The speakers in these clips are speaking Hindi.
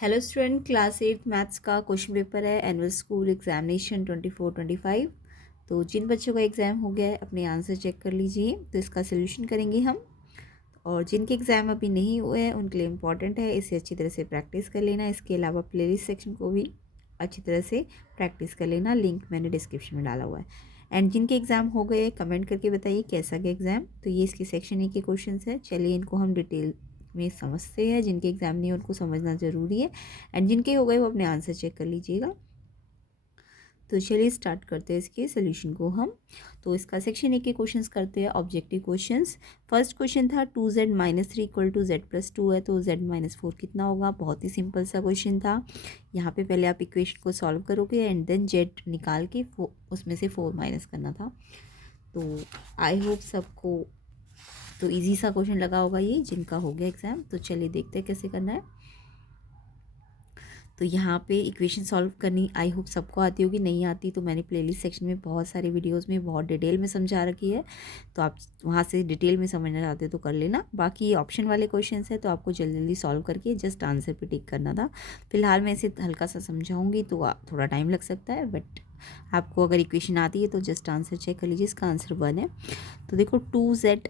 हेलो स्टूडेंट, क्लास 8 मैथ्स का क्वेश्चन पेपर है एनुअल स्कूल एग्जामिनेशन 24-25। तो जिन बच्चों का एग्ज़ाम हो गया है अपने आंसर चेक कर लीजिए। तो इसका सोल्यूशन करेंगे हम। और जिनके एग्ज़ाम अभी नहीं हुए हैं उनके लिए इम्पॉर्टेंट है, इसे अच्छी तरह से प्रैक्टिस कर लेना। इसके अलावा प्लेलिस्ट सेक्शन को भी अच्छी तरह से प्रैक्टिस कर लेना, लिंक मैंने डिस्क्रिप्शन में डाला हुआ है। एंड जिनके एग्ज़ाम हो गए कमेंट करके बताइए कैसा गया एग्ज़ाम। तो ये इसकी सेक्शन ए के क्वेश्चन है। चलिए इनको हम डिटेल में समझते हैं। जिनके एग्ज़ाम नहीं है उनको समझना ज़रूरी है। एंड जिनके हो गए वो अपने आंसर चेक कर लीजिएगा। तो चलिए स्टार्ट करते हैं इसके सोल्यूशन को हम। तो इसका सेक्शन ए के क्वेश्चंस करते हैं, ऑब्जेक्टिव क्वेश्चंस। फर्स्ट क्वेश्चन था 2z-3 इक्वल टू z+2 है तो z-4 कितना होगा। बहुत ही सिंपल सा क्वेश्चन था। यहाँ पे पहले आप इक्वेशन को सॉल्व करोगे एंड देन z निकाल के उसमें से 4 माइनस करना था। तो आई होप सबको तो इजी सा क्वेश्चन लगा होगा ये जिनका हो गया एग्ज़ाम। तो चलिए देखते हैं कैसे करना है। तो यहाँ पे इक्वेशन सॉल्व करनी आई होप सबको आती होगी, नहीं आती तो मैंने प्लेलिस्ट सेक्शन में बहुत सारे वीडियोस में बहुत डिटेल में समझा रखी है। तो आप वहाँ से डिटेल में समझना चाहते हो तो कर लेना। बाकी ऑप्शन वाले क्वेश्चन है तो आपको जल्दी जल्दी सॉल्व करके जस्ट आंसर पे टिक करना था। फिलहाल मैं इसे हल्का सा समझाऊँगी तो थोड़ा टाइम लग सकता है, बट आपको अगर इक्वेशन आती है तो जस्ट आंसर चेक कर लीजिए। इसका आंसर 1 है। तो देखो 2z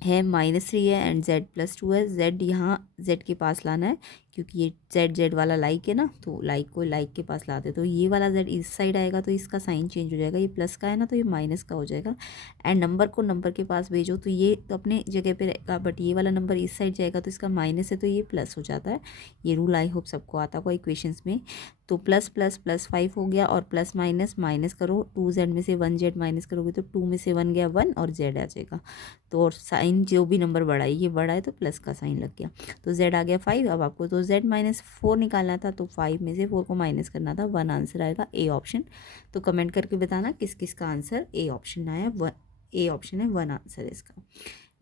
है -3 है एंड z+2 है। z यहाँ z के पास लाना है क्योंकि ये z वाला लाइक है ना, तो लाइक को लाइक के पास लाते तो ये वाला z इस साइड आएगा तो इसका साइन चेंज हो जाएगा। ये प्लस का है ना तो ये माइनस का हो जाएगा। एंड नंबर को नंबर के पास भेजो तो ये तो अपने जगह पे रहेगा, बट ये वाला नंबर इस साइड जाएगा तो इसका माइनस है तो ये प्लस हो जाता है। ये रूल आई होप सबको आता होगा इक्वेशंस में। तो प्लस प्लस प्लस 5 हो गया और प्लस माइनस माइनस करो, 2z में से 1z माइनस करोगे तो 2 में से 1 गया 1 और z आ जाएगा। तो और साइन जो भी नंबर बढ़ा है ये बढ़ा है तो प्लस का साइन लग गया। तो z आ गया 5। अब आपको तो z-4 निकालना था तो 5 में से 4 को माइनस करना था। 1 आंसर आएगा ए ऑप्शन। तो कमेंट करके बताना किस किस का आंसर ए ऑप्शन आया। ए ऑप्शन है 1 आंसर है इसका।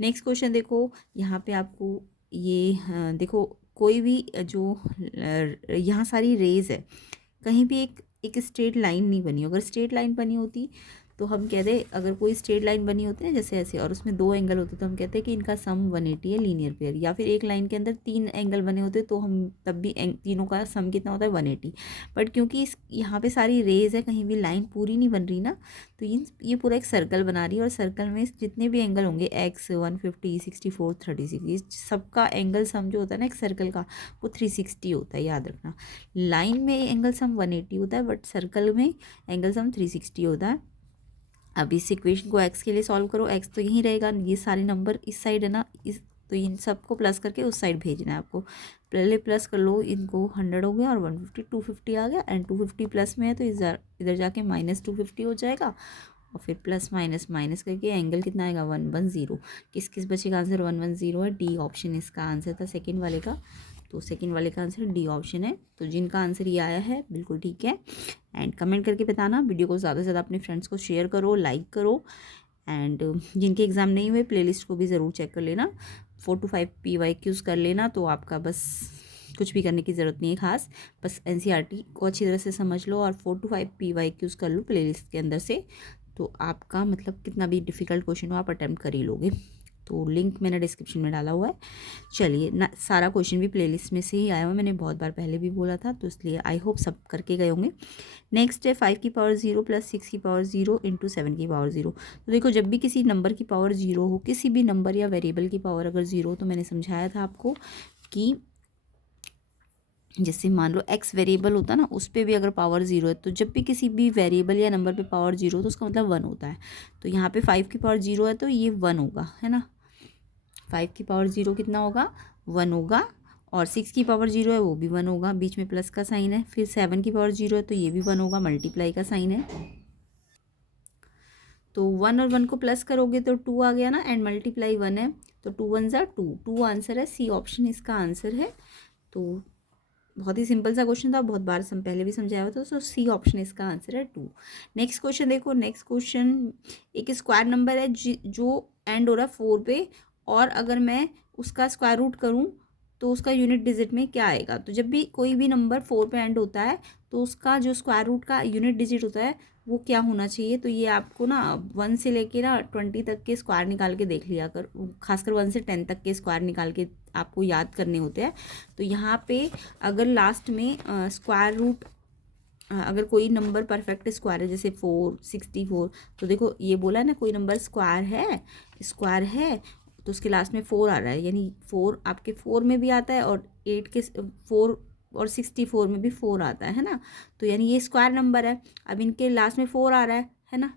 नेक्स्ट क्वेश्चन देखो, यहाँ पे आपको ये देखो कोई भी जो यहाँ सारी रेज है, कहीं भी एक स्ट्रेट लाइन नहीं बनी। अगर स्ट्रेट लाइन बनी होती तो हम कहते, अगर कोई स्ट्रेट लाइन बनी होती है जैसे ऐसे और उसमें 2 एंगल होते तो हम कहते हैं कि इनका सम 180 है, लीनियर पेयर। या फिर एक लाइन के अंदर 3 एंगल बने होते तो हम तब भी तीनों का सम कितना होता है 180। बट क्योंकि इस यहाँ पे सारी रेज है, कहीं भी लाइन पूरी नहीं बन रही ना, तो ये पूरा एक सर्कल बना रही है। और सर्कल में जितने भी एंगल होंगे x 150 64 36, ये सबका एंगल सम जो होता है ना एक सर्कल का वो 360 होता है, याद रखना। लाइन में एंगल सम 180 होता है बट सर्कल में एंगल सम 360 होता है। अब इस इक्वेशन को x के लिए सॉल्व करो, x तो यहीं रहेगा, ये सारे नंबर इस साइड है ना, इस तो इन सबको प्लस करके उस साइड भेजना है आपको। पहले प्लस कर लो, इनको 100 हो गया और 150 250 आ गया। एंड 250 प्लस में है तो इधर जाके -250 हो जाएगा और फिर प्लस माइनस माइनस करके एंगल कितना आएगा 110। किस किस बच्चे का आंसर 110 है। डी ऑप्शन इसका आंसर था सेकेंड वाले का। तो सेकंड वाले का आंसर डी ऑप्शन है। तो जिनका आंसर ये आया है बिल्कुल ठीक है। एंड कमेंट करके बताना। वीडियो को ज़्यादा से ज़्यादा अपने फ्रेंड्स को शेयर करो, लाइक करो। एंड जिनके एग्ज़ाम नहीं हुए प्लेलिस्ट को भी ज़रूर चेक कर लेना। 4 to 5 PYQs कर लेना तो आपका बस कुछ भी करने की ज़रूरत नहीं है खास, बस NCERT को अच्छी तरह से समझ लो और 4 to 5 PYQs कर लो प्लेलिस्ट के अंदर से। तो आपका मतलब कितना भी डिफ़िकल्ट क्वेश्चन हो आप अटैम्प्ट कर ही लोगे। तो लिंक मैंने डिस्क्रिप्शन में डाला हुआ है। चलिए ना, सारा क्वेश्चन भी प्लेलिस्ट में से ही आया हुआ, मैंने बहुत बार पहले भी बोला था तो इसलिए आई होप सब करके गए होंगे। नेक्स्ट है 5 की पावर 0 + 6 की पावर 0 × 7 की पावर 0। तो देखो जब भी किसी नंबर की पावर 0 हो, किसी भी नंबर या वेरिएबल की पावर अगर 0 हो, तो मैंने समझाया था आपको कि जैसे मान लो x वेरिएबल होता है ना, उस पर भी अगर पावर 0 है तो जब भी किसी भी वेरिएबल या नंबर पे पावर 0 हो तो उसका मतलब 1 होता है। तो यहाँ पे 5 की पावर 0 है तो ये 1 होगा, है ना। 5 की पावर 0 कितना होगा 1 होगा। और 6 की पावर 0 है वो भी 1 होगा, बीच में प्लस का साइन है। फिर 7 की पावर 0 है तो ये भी 1 होगा, मल्टीप्लाई का साइन है। तो 1 और 1 को प्लस करोगे तो 2 आ गया ना, एंड मल्टीप्लाई 1 है तो 2 1 ज़ा 2, 2 आंसर है। सी ऑप्शन इसका आंसर है। तो बहुत ही सिंपल सा क्वेश्चन था, बहुत बार पहले भी समझाया हुआ था। तो सी ऑप्शन इसका आंसर है 2। नेक्स्ट क्वेश्चन देखो, नेक्स्ट क्वेश्चन एक स्क्वायर नंबर है जो एंड हो रहा है 4 पे, और अगर मैं उसका स्क्वायर रूट करूँ तो उसका यूनिट डिजिट में क्या आएगा। तो जब भी कोई भी नंबर 4 पे एंड होता है तो उसका जो स्क्वायर रूट का यूनिट डिजिट होता है वो क्या होना चाहिए। तो ये आपको ना 1 से लेके ना 20 तक के स्क्वायर निकाल के देख लिया कर, खासकर 1 से 10 तक के स्क्वायर निकाल के आपको याद करने होते हैं। तो यहाँ पे अगर लास्ट में स्क्वायर रूट अगर कोई नंबर परफेक्ट स्क्वायर है, जैसे 464, तो देखो ये बोला ना कोई नंबर स्क्वायर है तो उसके लास्ट में 4 आ रहा है, यानी 4 आपके 4 में भी आता है और 8 के 4 और 64 में भी 4 आता है ना। तो यानी ये स्क्वायर नंबर है। अब इनके लास्ट में 4 आ रहा है ना।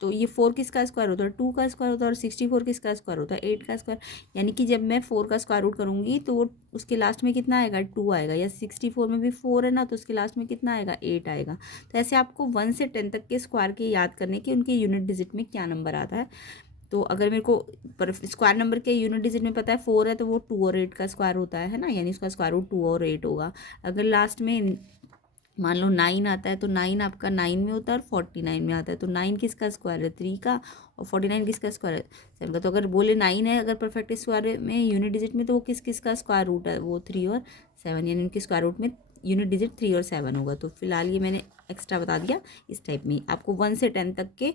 तो ये 4 किसका स्क्वायर होता है, 2 का स्क्वायर होता है, और 64 किसका स्क्वायर होता है, 8 का स्क्वायर। यानी कि जब मैं 4 का स्क्वायर रूट करूँगी तो वो उसके लास्ट में कितना आएगा, 2 आएगा। या 64 में भी 4 है ना, तो उसके लास्ट में कितना आएगा, 8 आएगा। तो ऐसे आपको 1 से 10 तक के स्क्वायर के याद करने के उनके यूनिट डिजिट में क्या नंबर आता है। तो अगर मेरे को स्क्वायर नंबर के यूनिट डिजिट में पता है 4 है, तो वो 2 और 8 का स्क्वायर होता है ना, यानी उसका स्क्वायर रूट 2 और 8 होगा। अगर लास्ट में मान लो 9 आता है, तो 9 आपका 9 में होता है और 49 में आता है। तो 9 किसका स्क्वायर है, 3 का, और 49 किसका स्क्वायर है, 7 का। तो अगर बोले 9 है अगर परफेक्ट स्क्वायर में यूनिट डिजिट में, तो वो किसका स्क्वायर रूट है, वो 3 और 7, यानी उनके स्क्वायर रूट में यूनिट डिजिट 3 और 7 होगा। तो फिलहाल ये मैंने एक्स्ट्रा बता दिया। इस टाइप में आपको 1 से 10 तक के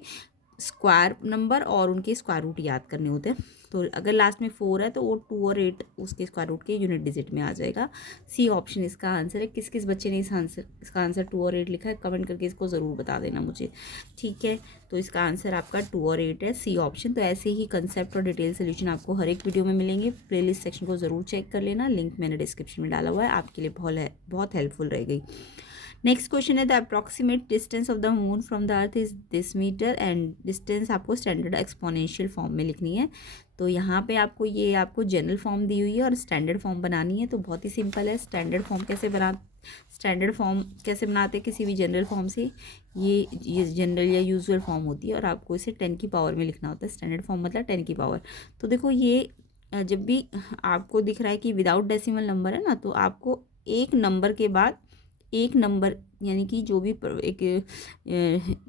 स्क्वायर नंबर और उनके स्क्वायर रूट याद करने होते हैं। तो अगर लास्ट में 4 है तो वो 2 और 8 उसके स्क्वायर रूट के यूनिट डिजिट में आ जाएगा। सी ऑप्शन इसका आंसर है। किस किस बच्चे ने इसका आंसर 2 और 8 लिखा है, कमेंट करके इसको ज़रूर बता देना मुझे, ठीक है। तो इसका आंसर आपका 2 और 8 है, सी ऑप्शन। तो ऐसे ही कंसेप्ट और डिटेल सोल्यूशन आपको हर एक वीडियो में मिलेंगे। प्लेलिस्ट सेक्शन को ज़रूर चेक कर लेना, लिंक मैंने डिस्क्रिप्शन में डाला हुआ है, आपके लिए बहुत हेल्पफुल रहेगी। नेक्स्ट क्वेश्चन है, the approximate distance of the moon from the earth is this metre, and distance आपको स्टैंडर्ड एक्सपोनेंशियल फॉर्म में लिखनी है। तो यहाँ पे आपको जनरल फॉर्म दी हुई है और स्टैंडर्ड फॉर्म बनानी है। तो बहुत ही सिंपल है। स्टैंडर्ड फॉर्म कैसे बनाते हैं किसी भी जनरल फॉर्म से, ये जनरल या यूजुअल फॉर्म होती है और आपको इसे 10 की पावर में लिखना होता है। स्टैंडर्ड फॉर्म मतलब 10 की पावर। तो देखो ये जब भी आपको दिख रहा है कि विदाउट डेसिमल नंबर है ना, तो आपको एक नंबर के बाद एक नंबर, यानी कि जो भी एक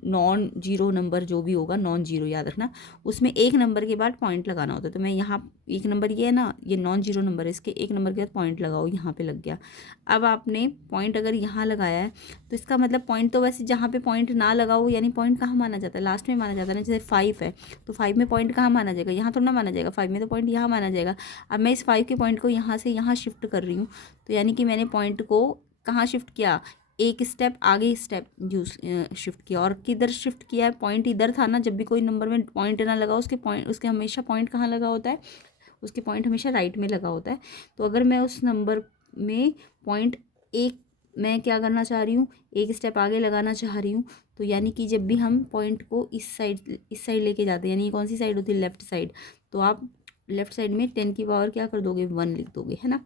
नॉन जीरो नंबर जो भी होगा, नॉन जीरो याद रखना, उसमें एक नंबर के बाद पॉइंट लगाना होता है। तो मैं यहाँ एक नंबर ये है ना, ये नॉन जीरो नंबर है, इसके एक नंबर के बाद पॉइंट लगाओ, यहाँ पे लग गया। अब आपने पॉइंट अगर यहाँ लगाया है तो इसका मतलब पॉइंट तो वैसे जहाँ पे पॉइंट ना लगाओ, यानी पॉइंट कहाँ माना जाता है, लास्ट में माना जाता है ना। जैसे 5 है तो 5 में पॉइंट कहाँ माना जाएगा, यहाँ तो ना माना जाएगा, 5 में तो पॉइंट यहाँ माना जाएगा। अब मैं इस 5 के पॉइंट को यहाँ से यहाँ शिफ्ट कर रही हूँ, तो यानी कि मैंने पॉइंट को कहाँ शिफ्ट किया, एक स्टेप आगे शिफ्ट किया। और किधर शिफ्ट किया है, पॉइंट इधर था ना। जब भी कोई नंबर में पॉइंट ना लगा, उसके हमेशा पॉइंट कहाँ लगा होता है, उसके पॉइंट हमेशा राइट में लगा होता है। तो अगर मैं उस नंबर में पॉइंट एक, मैं क्या करना चाह रही हूँ, एक स्टेप आगे लगाना चाह रही हूँ, तो यानी कि जब भी हम पॉइंट को इस साइड लेके जाते हैं, यानी कौन सी साइड होती है, लेफ्ट साइड, तो आप लेफ्ट साइड में 10 की पावर क्या कर दोगे, 1 लिख दोगे, है ना,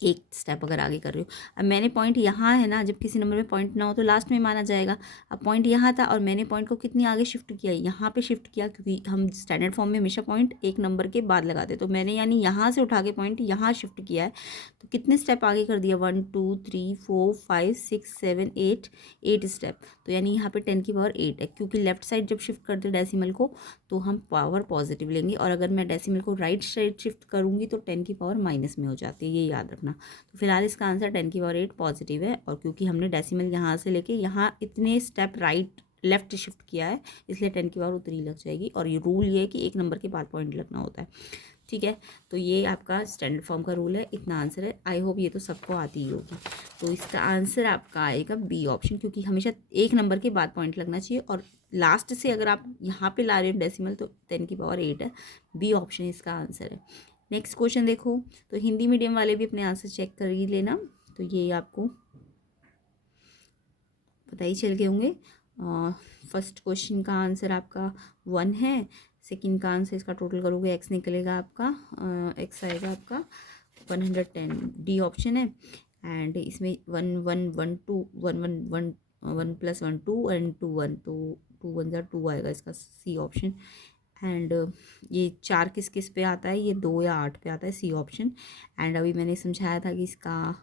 एक स्टेप अगर आगे कर रही हो। अब मैंने पॉइंट यहाँ है ना, जब किसी नंबर में पॉइंट ना हो तो लास्ट में माना जाएगा। अब पॉइंट यहाँ था और मैंने पॉइंट को कितनी आगे शिफ्ट किया, यहाँ पे शिफ्ट किया, क्योंकि हम स्टैंडर्ड फॉर्म में हमेशा पॉइंट एक नंबर के बाद लगाते। तो मैंने यानी यहाँ से उठा के पॉइंट यहाँ शिफ्ट किया है। तो कितने स्टेप आगे कर दिया, 1 2 3 4 5 6 7 8 स्टेप। तो यानी यहाँ पे 10 की पावर 8 है, क्योंकि लेफ्ट साइड जब शिफ्ट करते हैं डेसिमल को तो हम पावर पॉजिटिव लेंगे, और अगर मैं डेसिमल को राइट साइड शिफ्ट करूँगी तो 10 की पावर माइनस में हो जाती है, ये याद रखना। तो फिलहाल इसका आंसर 10 की पावर 8 पॉजिटिव है। और क्योंकि हमने डेसिमल यहाँ से लेके यहाँ इतने स्टेप लेफ्ट शिफ्ट किया है, इसलिए 10 की पावर उतनी लग जाएगी। और ये रूल ये है कि एक नंबर के बाद पॉइंट लगना होता है, ठीक है। तो ये आपका स्टैंडर्ड फॉर्म का रूल है, इतना आंसर है। आई होप ये तो सबको आती ही होगी। तो इसका आंसर आपका आएगा बी ऑप्शन, क्योंकि हमेशा एक नंबर के बाद पॉइंट लगना चाहिए, और लास्ट से अगर आप यहाँ पे ला रहे हो डेसिमल तो 10 की पावर 8 है। बी ऑप्शन इसका आंसर है। नेक्स्ट क्वेश्चन देखो, तो हिंदी मीडियम वाले भी अपने आंसर चेक कर ही लेना, तो ये आपको पता ही चल गए होंगे। फर्स्ट क्वेश्चन का आंसर आपका 1 है, सेकंड का आंसर इसका टोटल करोगे एक्स निकलेगा आपका, एक्स आएगा आपका 110, डी ऑप्शन है। एंड इसमें 1 1 1 2 1 1 1 1 + 1 2 एंड 2 1, तो 2 1 ज़ा 2 आएगा इसका, सी ऑप्शन। एंड ये 4 किस किस पे आता है, ये 2 या 8 पे आता है, सी ऑप्शन। एंड अभी मैंने समझाया था कि इसका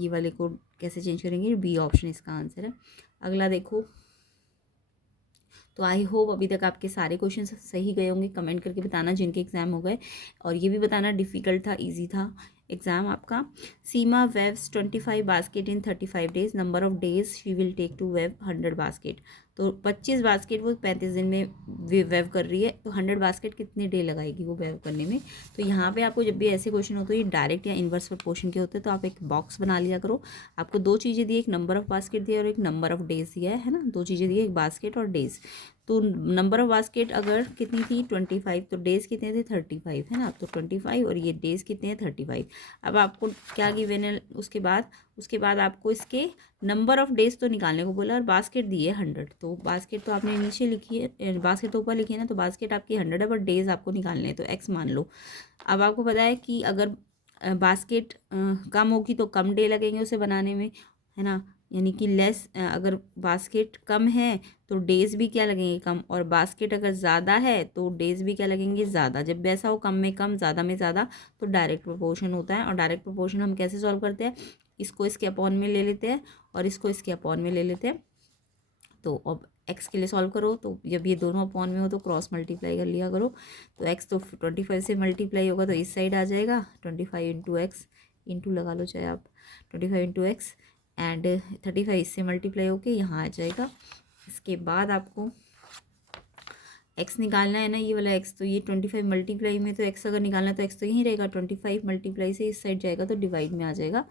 ये वाले को कैसे चेंज करेंगे, बी ऑप्शन इसका आंसर है। अगला देखो, तो आई होप अभी तक आपके सारे क्वेश्चन सही गए होंगे। कमेंट करके बताना जिनके एग्ज़ाम हो गए, और ये भी बताना डिफ़िकल्ट था, इजी था। एग्ज़ाम आपका। Seema weaves 25 basket in 35 days, number of days she will take to weave 100 basket. तो 25 बास्केट वो 35 दिन में वेव कर रही है, तो 100 बास्केट कितने डे लगाएगी वो वेव करने में। तो यहाँ पे आपको जब भी ऐसे क्वेश्चन होते हैं, ये डायरेक्ट या इन्वर्स प्रपोर्शन के होते हैं, तो आप एक बॉक्स बना लिया करो। आपको दो चीज़ें दी, एक नंबर ऑफ बास्केट दिया और एक नंबर ऑफ डेज दिया है ना, दो चीज़ें दी, एक बास्केट और डेज। तो नंबर ऑफ बास्केट अगर कितनी थी 25, तो डेज कितने थे 35 है ना, तो 25 और ये डेज कितने हैं 35। अब आपको क्या गिवन है उसके बाद आपको इसके नंबर ऑफ डेज तो निकालने को बोला और बास्केट दी है 100। तो बास्केट तो आपने नीचे लिखी है, बास्केट तो ऊपर लिखी है ना, तो बास्केट आपकी 100 है, बट डेज आपको निकालने हैं, तो एक्स मान लो। अब आपको पता है कि अगर बास्केट कम होगी तो कम डे लगेंगे उसे बनाने में, है ना, यानी कि लेस, अगर बास्केट कम है तो डेज़ भी क्या लगेंगे कम, और बास्केट अगर ज़्यादा है तो डेज़ भी क्या लगेंगे ज़्यादा। जब भी ऐसा हो कम में कम ज़्यादा में ज़्यादा, तो डायरेक्ट प्रोपोर्शन होता है। और डायरेक्ट प्रोपोर्शन हम कैसे सॉल्व करते हैं, इसको इसके अपॉन में ले लेते हैं और इसको इसके अपॉन में ले लेते हैं। तो अब एक्स के लिए सॉल्व करो, तो जब ये दोनों अपॉन में हो तो क्रॉस मल्टीप्लाई कर लिया करो। तो एक्स तो 25 से मल्टीप्लाई होगा तो इस साइड आ जाएगा, 25 इंटू एक्स, इंटू लगा लो चाहे आप, 25 इंटू एक्स एंड 35 इससे मल्टीप्लाई होके यहाँ आ जाएगा। इसके बाद आपको एक्स निकालना है ना, ये वाला एक्स, तो ये 25 मल्टीप्लाई में, तो एक्स अगर निकालना है तो एक्स तो यहीं रहेगा, 25 मल्टीप्लाई से इस साइड जाएगा तो डिवाइड में आ जाएगा।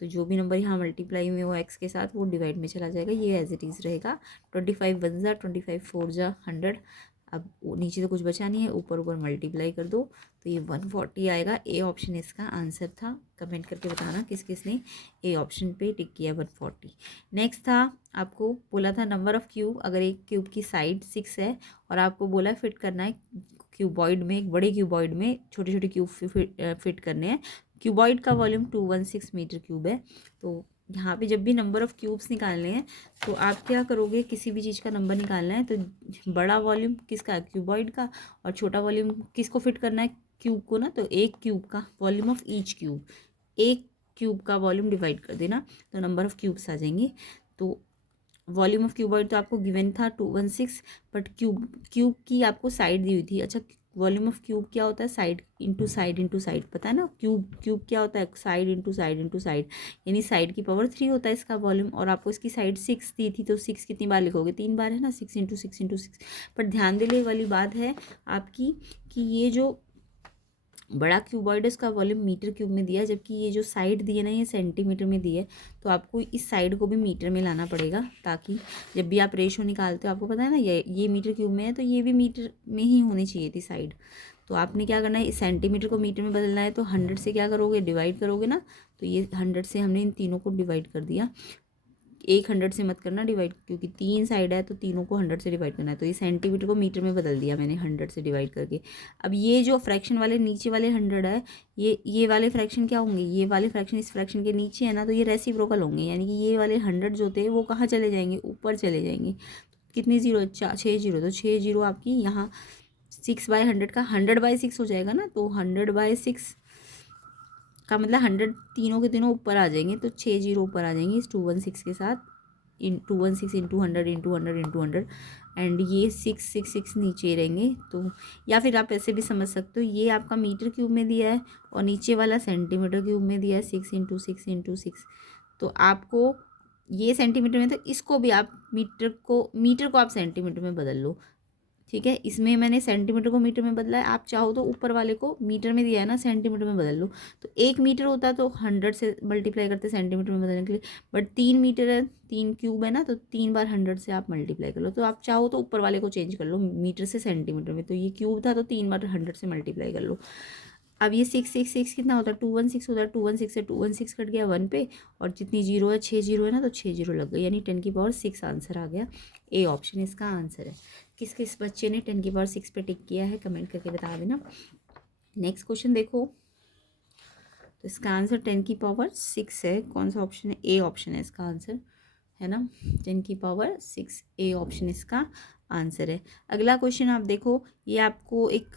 तो जो भी नंबर यहाँ मल्टीप्लाई में हो एक्स के साथ वो डिवाइड में चला जाएगा, ये एज इट इज़ रहेगा। 25 1 जा 25 4 जा 100। अब नीचे तो कुछ बचा नहीं है, ऊपर ऊपर मल्टीप्लाई कर दो तो ये 140 आएगा। ए ऑप्शन इसका आंसर था। कमेंट करके बताना किस किस ने ए ऑप्शन पे टिक किया 140। नेक्स्ट था, आपको बोला था नंबर ऑफ़ क्यूब, अगर एक क्यूब की साइड 6 है और आपको बोला फिट करना है क्यूबॉइड में, एक बड़े क्यूबॉइड में छोटे छोटे क्यूब फिट करने हैं। क्यूबॉइड का वॉल्यूम 216 मीटर क्यूब है। तो यहाँ पे जब भी नंबर ऑफ़ क्यूब्स निकालने हैं तो आप क्या करोगे, किसी भी चीज़ का नंबर निकालना है तो बड़ा वॉल्यूम किसका, क्यूबॉइड का, और छोटा वॉल्यूम किसको फिट करना है, क्यूब को ना। तो एक क्यूब का वॉल्यूम ऑफ ईच क्यूब, एक क्यूब का वॉल्यूम डिवाइड कर देना तो नंबर ऑफ़ क्यूब्स आ जाएंगे। तो वॉल्यूम ऑफ क्यूबॉइड तो आपको गिवन था 216, बट क्यूब की आपको साइड दी हुई थी। अच्छा, वॉल्यूम ऑफ क्यूब क्या होता है, साइड इंटू साइड, पता है ना, क्यूब क्या होता है, साइड इंटू साइड, यानी साइड की पावर 3 होता है इसका वॉल्यूम। और आपको इसकी साइड 6 दी थी, तो 6 कितनी बार लिखोगे, 3 बार है ना, 6 इंटू सिक्स। पर ध्यान देने वाली बात है आपकी कि ये जो बड़ा क्यूबॉइड है उसका वॉल्यूम मीटर क्यूब में दिया है, जबकि ये जो साइड दी है ना ये सेंटीमीटर में दी है। तो आपको इस साइड को भी मीटर में लाना पड़ेगा, ताकि जब भी आप रेशो निकालते हो, आपको पता है ना ये मीटर क्यूब में है तो ये भी मीटर में ही होनी चाहिए थी साइड। तो आपने क्या करना है, इस सेंटीमीटर को मीटर में बदलना है, तो 100 से क्या करोगे, डिवाइड करोगे ना। तो ये 100 से हमने इन तीनों को डिवाइड कर दिया। एक 100 से मत करना डिवाइड, क्योंकि 3 साइड है तो तीनों को 100 से डिवाइड करना है। तो ये सेंटीमीटर को मीटर में बदल दिया मैंने 100 से डिवाइड करके। अब ये जो फ्रैक्शन वाले नीचे वाले 100 है, ये वाले फ्रैक्शन क्या होंगे, ये वाले फ्रैक्शन इस फ्रैक्शन के नीचे है ना, तो ये रेसिप्रोकल होंगे, यानी कि ये वाले 100 जो थे वो कहाँ चले जाएंगे, ऊपर चले जाएंगे। कितनी जीरो, 6 जीरो, तो 6 जीरो आपकी यहाँ 6/100 का 100/6 हो जाएगा ना। तो 100/6 का मतलब 100 तीनों के तीनों ऊपर आ जाएंगे, तो 6 जीरो ऊपर आ जाएंगे इस 216 के साथ। 216 इंटू 100 इंटू 100 इंटू 100, एंड ये 666 नीचे रहेंगे। तो या फिर आप ऐसे भी समझ सकते हो, ये आपका मीटर क्यूब में दिया है और नीचे वाला सेंटीमीटर क्यूब में दिया है, 6 इंटू 6 इंटू 6। तो आपको ये सेंटीमीटर में, तो इसको भी आप मीटर को आप सेंटीमीटर में बदल लो, ठीक है। इसमें मैंने सेंटीमीटर को मीटर में बदला है, आप चाहो तो ऊपर वाले को मीटर में दिया है ना, सेंटीमीटर में बदल लो। तो 1 मीटर होता तो 100 से मल्टीप्लाई करते सेंटीमीटर में बदलने के लिए, बट 3 मीटर है, 3 क्यूब है ना, तो 3 बार 100 से आप मल्टीप्लाई कर लो। तो आप चाहो तो ऊपर वाले को चेंज कर लो मीटर से सेंटीमीटर में। तो ये क्यूब था तो 3 बार 100 से मल्टीप्लाई कर लो। अब ये 666 कितना होता है, 216 होता है, 216 से 216 कट गया 1 पे, और जितनी जीरो है 6 जीरो है ना, तो 6 जीरो लग गई, यानी 10⁶ आंसर आ गया। ए ऑप्शन इसका आंसर है। किस किस बच्चे ने 10⁶ पे टिक किया है कमेंट करके बता देना। नेक्स्ट क्वेश्चन देखो, तो इसका आंसर 10⁶ है। कौन सा ऑप्शन है, ए ऑप्शन है इसका आंसर, है ना, 10⁶ ए ऑप्शन इसका आंसर है। अगला क्वेश्चन आप देखो, ये आपको एक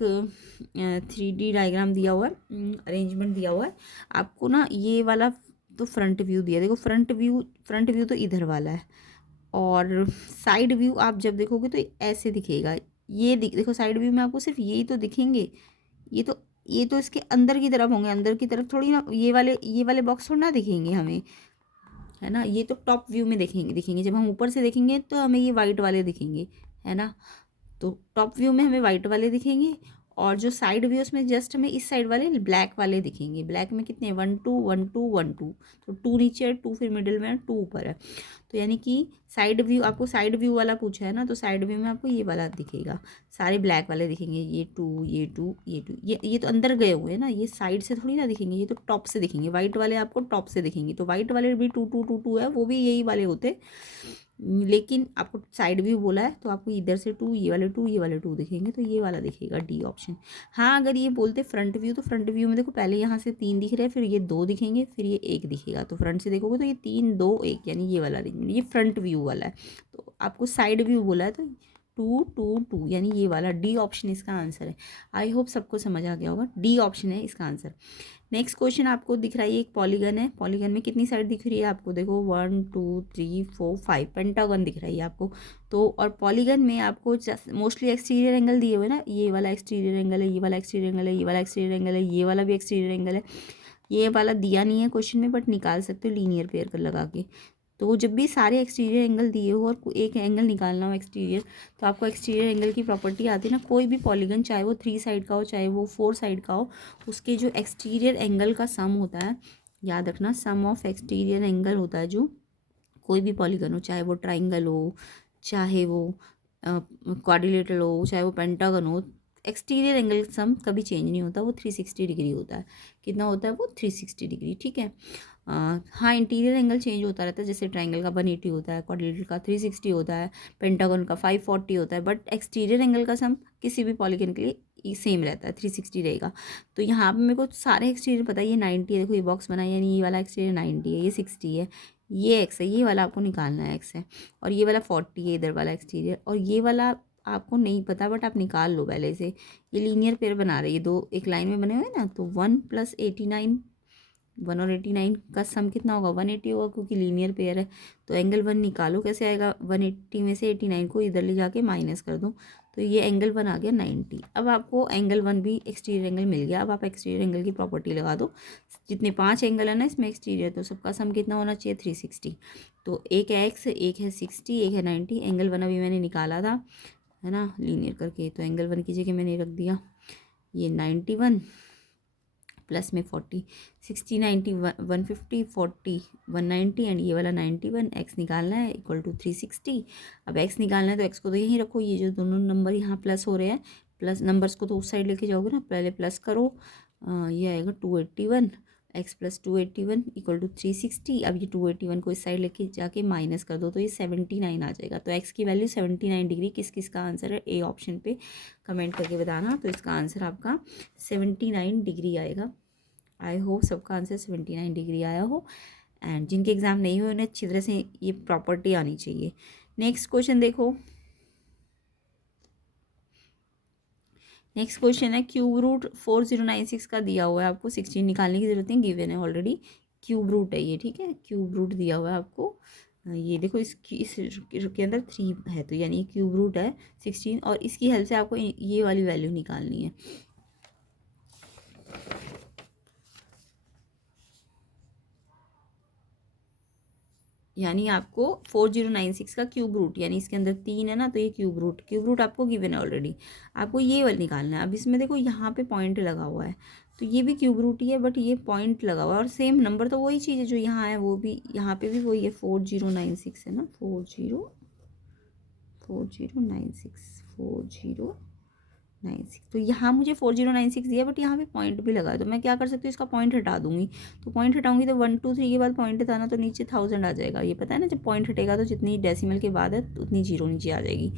3D डायग्राम दिया हुआ है, अरेंजमेंट दिया हुआ है आपको ना, ये वाला तो फ्रंट व्यू दिया, देखो फ्रंट व्यू तो इधर वाला है, और साइड व्यू आप जब देखोगे तो ऐसे दिखेगा। ये देखो साइड व्यू में आपको सिर्फ यही तो दिखेंगे, ये तो ये तो इसके अंदर की तरफ होंगे, अंदर की तरफ थोड़ी ना, ये वाले बॉक्स थोड़ा ना दिखेंगे हमें, है ना। ये तो टॉप व्यू में दिखेंगे जब हम ऊपर से देखेंगे तो हमें ये वाइट वाले दिखेंगे, है ना। तो टॉप व्यू में हमें वाइट वाले दिखेंगे, और जो साइड व्यूज में जस्ट हमें इस साइड वाले ब्लैक वाले दिखेंगे। ब्लैक में कितने, 1 2 1 2 1 2, तो 2 नीचे है, 2 फिर मिडिल में है, 2 ऊपर है। तो यानी कि साइड व्यू, आपको साइड व्यू वाला पूछा है ना, तो साइड व्यू में आपको ये वाला दिखेगा, सारे ब्लैक वाले दिखेंगे, ये 2 ये 2 ये 2, ये तो अंदर गए हुए हैं ना, ये साइड से थोड़ी ना दिखेंगे, ये तो टॉप से दिखेंगे। वाइट वाले आपको टॉप से दिखेंगे, तो वाइट वाले भी 2 2 2 2 है, वो भी यही वाले होते, लेकिन आपको साइड व्यू बोला है तो आपको इधर से 2, ये वाले 2 ये वाले 2 दिखेंगे, तो ये वाला दिखेगा डी ऑप्शन। हाँ, अगर ये बोलते फ्रंट व्यू, तो फ्रंट व्यू में देखो पहले यहाँ से 3 दिख रहे हैं, फिर ये 2 दिखेंगे, फिर ये 1 दिखेगा, तो फ्रंट से देखोगे तो ये 3 2 1, यानी ये वाला दिखेगा, ये फ्रंट व्यू वाला है। तो आपको साइड व्यू बोला है तो 2 2 2, यानी ये वाला डी ऑप्शन इसका आंसर है। आई होप सबको समझ आ गया होगा, डी ऑप्शन है इसका आंसर। नेक्स्ट क्वेश्चन आपको दिख रहा है, एक पॉलीगन है, पॉलीगन में कितनी साइड दिख रही है आपको, देखो 1 2 3 4 5 पेंटागन दिख रही है आपको। तो और पॉलीगन में आपको मोस्टली एक्सटीरियर एंगल दिए हुए ना, ये वाला एक्सटीरियर एंगल है, ये वाला एक्सटीरियर एंगल है, ये वाला एक्सटीरियर एंगल है, ये वाला भी एक्सटीरियर एंगल है। ये वाला दिया नहीं है क्वेश्चन में, बट निकाल सकते हो लीनियर पेयर कर लगा के। तो जब भी सारे एक्सटीरियर एंगल दिए हो और एक एंगल निकालना हो एक्सटीरियर, तो आपको एक्सटीरियर एंगल की प्रॉपर्टी आती है ना, कोई भी पॉलीगन चाहे वो 3 साइड का हो चाहे वो 4 साइड का हो, उसके जो एक्सटीरियर एंगल का सम होता है, याद रखना, सम ऑफ एक्सटीरियर एंगल होता है जो कोई भी पॉलीगन हो, चाहे वो ट्राइंगल हो, चाहे वो क्वाड्रिलेटरल हो, चाहे वो पेंटागन हो, एक्सटीरियर एंगल सम कभी चेंज नहीं होता, वो 360 डिग्री होता है। कितना होता है वो, 360 डिग्री, ठीक है। हाँ, इंटीरियर एंगल चेंज होता रहता है, जैसे ट्राइंगल का 180 होता है, क्वाड्रिलेटरल का 360 होता है, पेंटागन का 540 होता है, बट एक्सटीरियर एंगल का सम किसी भी पॉलीगन के लिए सेम रहता है, 360 रहेगा। तो यहाँ पे मेरे को सारे एक्सटीरियर पता है, ये 90 है, देखो ये बॉक्स बना है, यानी ये वाला एक्सटीरियर 90 है, ये 60 है, ये एक्स है, ये वाला आपको निकालना है एक्स है, और ये वाला 40 है इधर वाला एक्सटीरियर, और ये वाला आपको नहीं पता बट आप निकाल लो पहले से। ये लीनियर पेयर बना रहे, ये दो एक लाइन में बने हुए हैं ना, तो 1 + 89, 1 और 89 का सम कितना होगा, 180 होगा, क्योंकि लीनियर पेयर है। तो एंगल 1 निकालो, कैसे आएगा, 180 में से 89 को इधर ले जाके माइनस कर दो, तो ये एंगल 1 आ गया 90। अब आपको एंगल 1 भी एक्सटीरियर एंगल मिल गया। अब आप एक्सटीरियर एंगल की प्रॉपर्टी लगा दो, जितने 5 एंगल है ना इसमें एक्सटीरियर, तो सबका सम कितना होना चाहिए, 360। तो एक है एक्स, एक है 60, एक है 90। एंगल 1 अभी मैंने निकाला था, है ना, लीनियर करके, तो एंगल 1 की जगह मैंने रख दिया ये 91 प्लस में 40, 60 90 150 40 190, एंड ये वाला 91। एक्स निकालना है इक्वल टू 360। अब एक्स निकालना है तो एक्स को तो यहीं रखो, ये जो दोनों नंबर यहाँ प्लस हो रहे हैं, प्लस नंबर्स को तो उस साइड लेके जाओगे ना, पहले प्लस करो, ये आएगा 281, एक्स प्लस 281 इक्वल टू 360। अब ये 281 को इस साइड लेके जाके माइनस कर दो, तो ये 79 आ जाएगा। तो एक्स की वैल्यू 79 डिग्री, किस किस का आंसर है, ए ऑप्शन पे कमेंट करके बताना। तो इसका आंसर आपका 79 डिग्री आएगा। आई होप सबका आंसर 79 डिग्री आया हो, एंड जिनके एग्ज़ाम नहीं हुए उन्हें अच्छी तरह से ये प्रॉपर्टी आनी चाहिए। नेक्स्ट क्वेश्चन देखो, नेक्स्ट क्वेश्चन है, क्यूब रूट 4096 का दिया हुआ है आपको, 16 निकालने की जरूरत नहीं, गिवन है ऑलरेडी। क्यूब रूट है ये, ठीक है, क्यूब रूट दिया हुआ है आपको। ये देखो इस के अंदर 3 है, तो यानी क्यूब रूट है 16, और इसकी हेल्प से आपको ये वाली वैल्यू निकालनी है। यानी आपको 4096 का क्यूब रूट, यानी इसके अंदर 3 है ना, तो ये क्यूब रूट आपको गिवन है ऑलरेडी। आपको ये वाला निकालना है। अब इसमें देखो यहाँ पे पॉइंट लगा हुआ है, तो ये भी क्यूब रूट ही है, बट ये पॉइंट लगा हुआ है, और सेम नंबर तो वही चीज़ है जो यहाँ है, वो भी यहाँ पे भी वही है, 4096 है ना, 4096। तो यहाँ मुझे 4096 दिया, बट यहाँ पे पॉइंट भी लगा है, तो मैं क्या कर सकती हूँ, इसका पॉइंट हटा दूंगी। तो पॉइंट हटाऊंगी तो 1 2 3 के बाद पॉइंट था ना, तो नीचे 1000 आ जाएगा। ये पता है ना, जब पॉइंट हटेगा तो जितनी डेसिमल के बाद है उतनी जीरो नीचे आ जाएगी।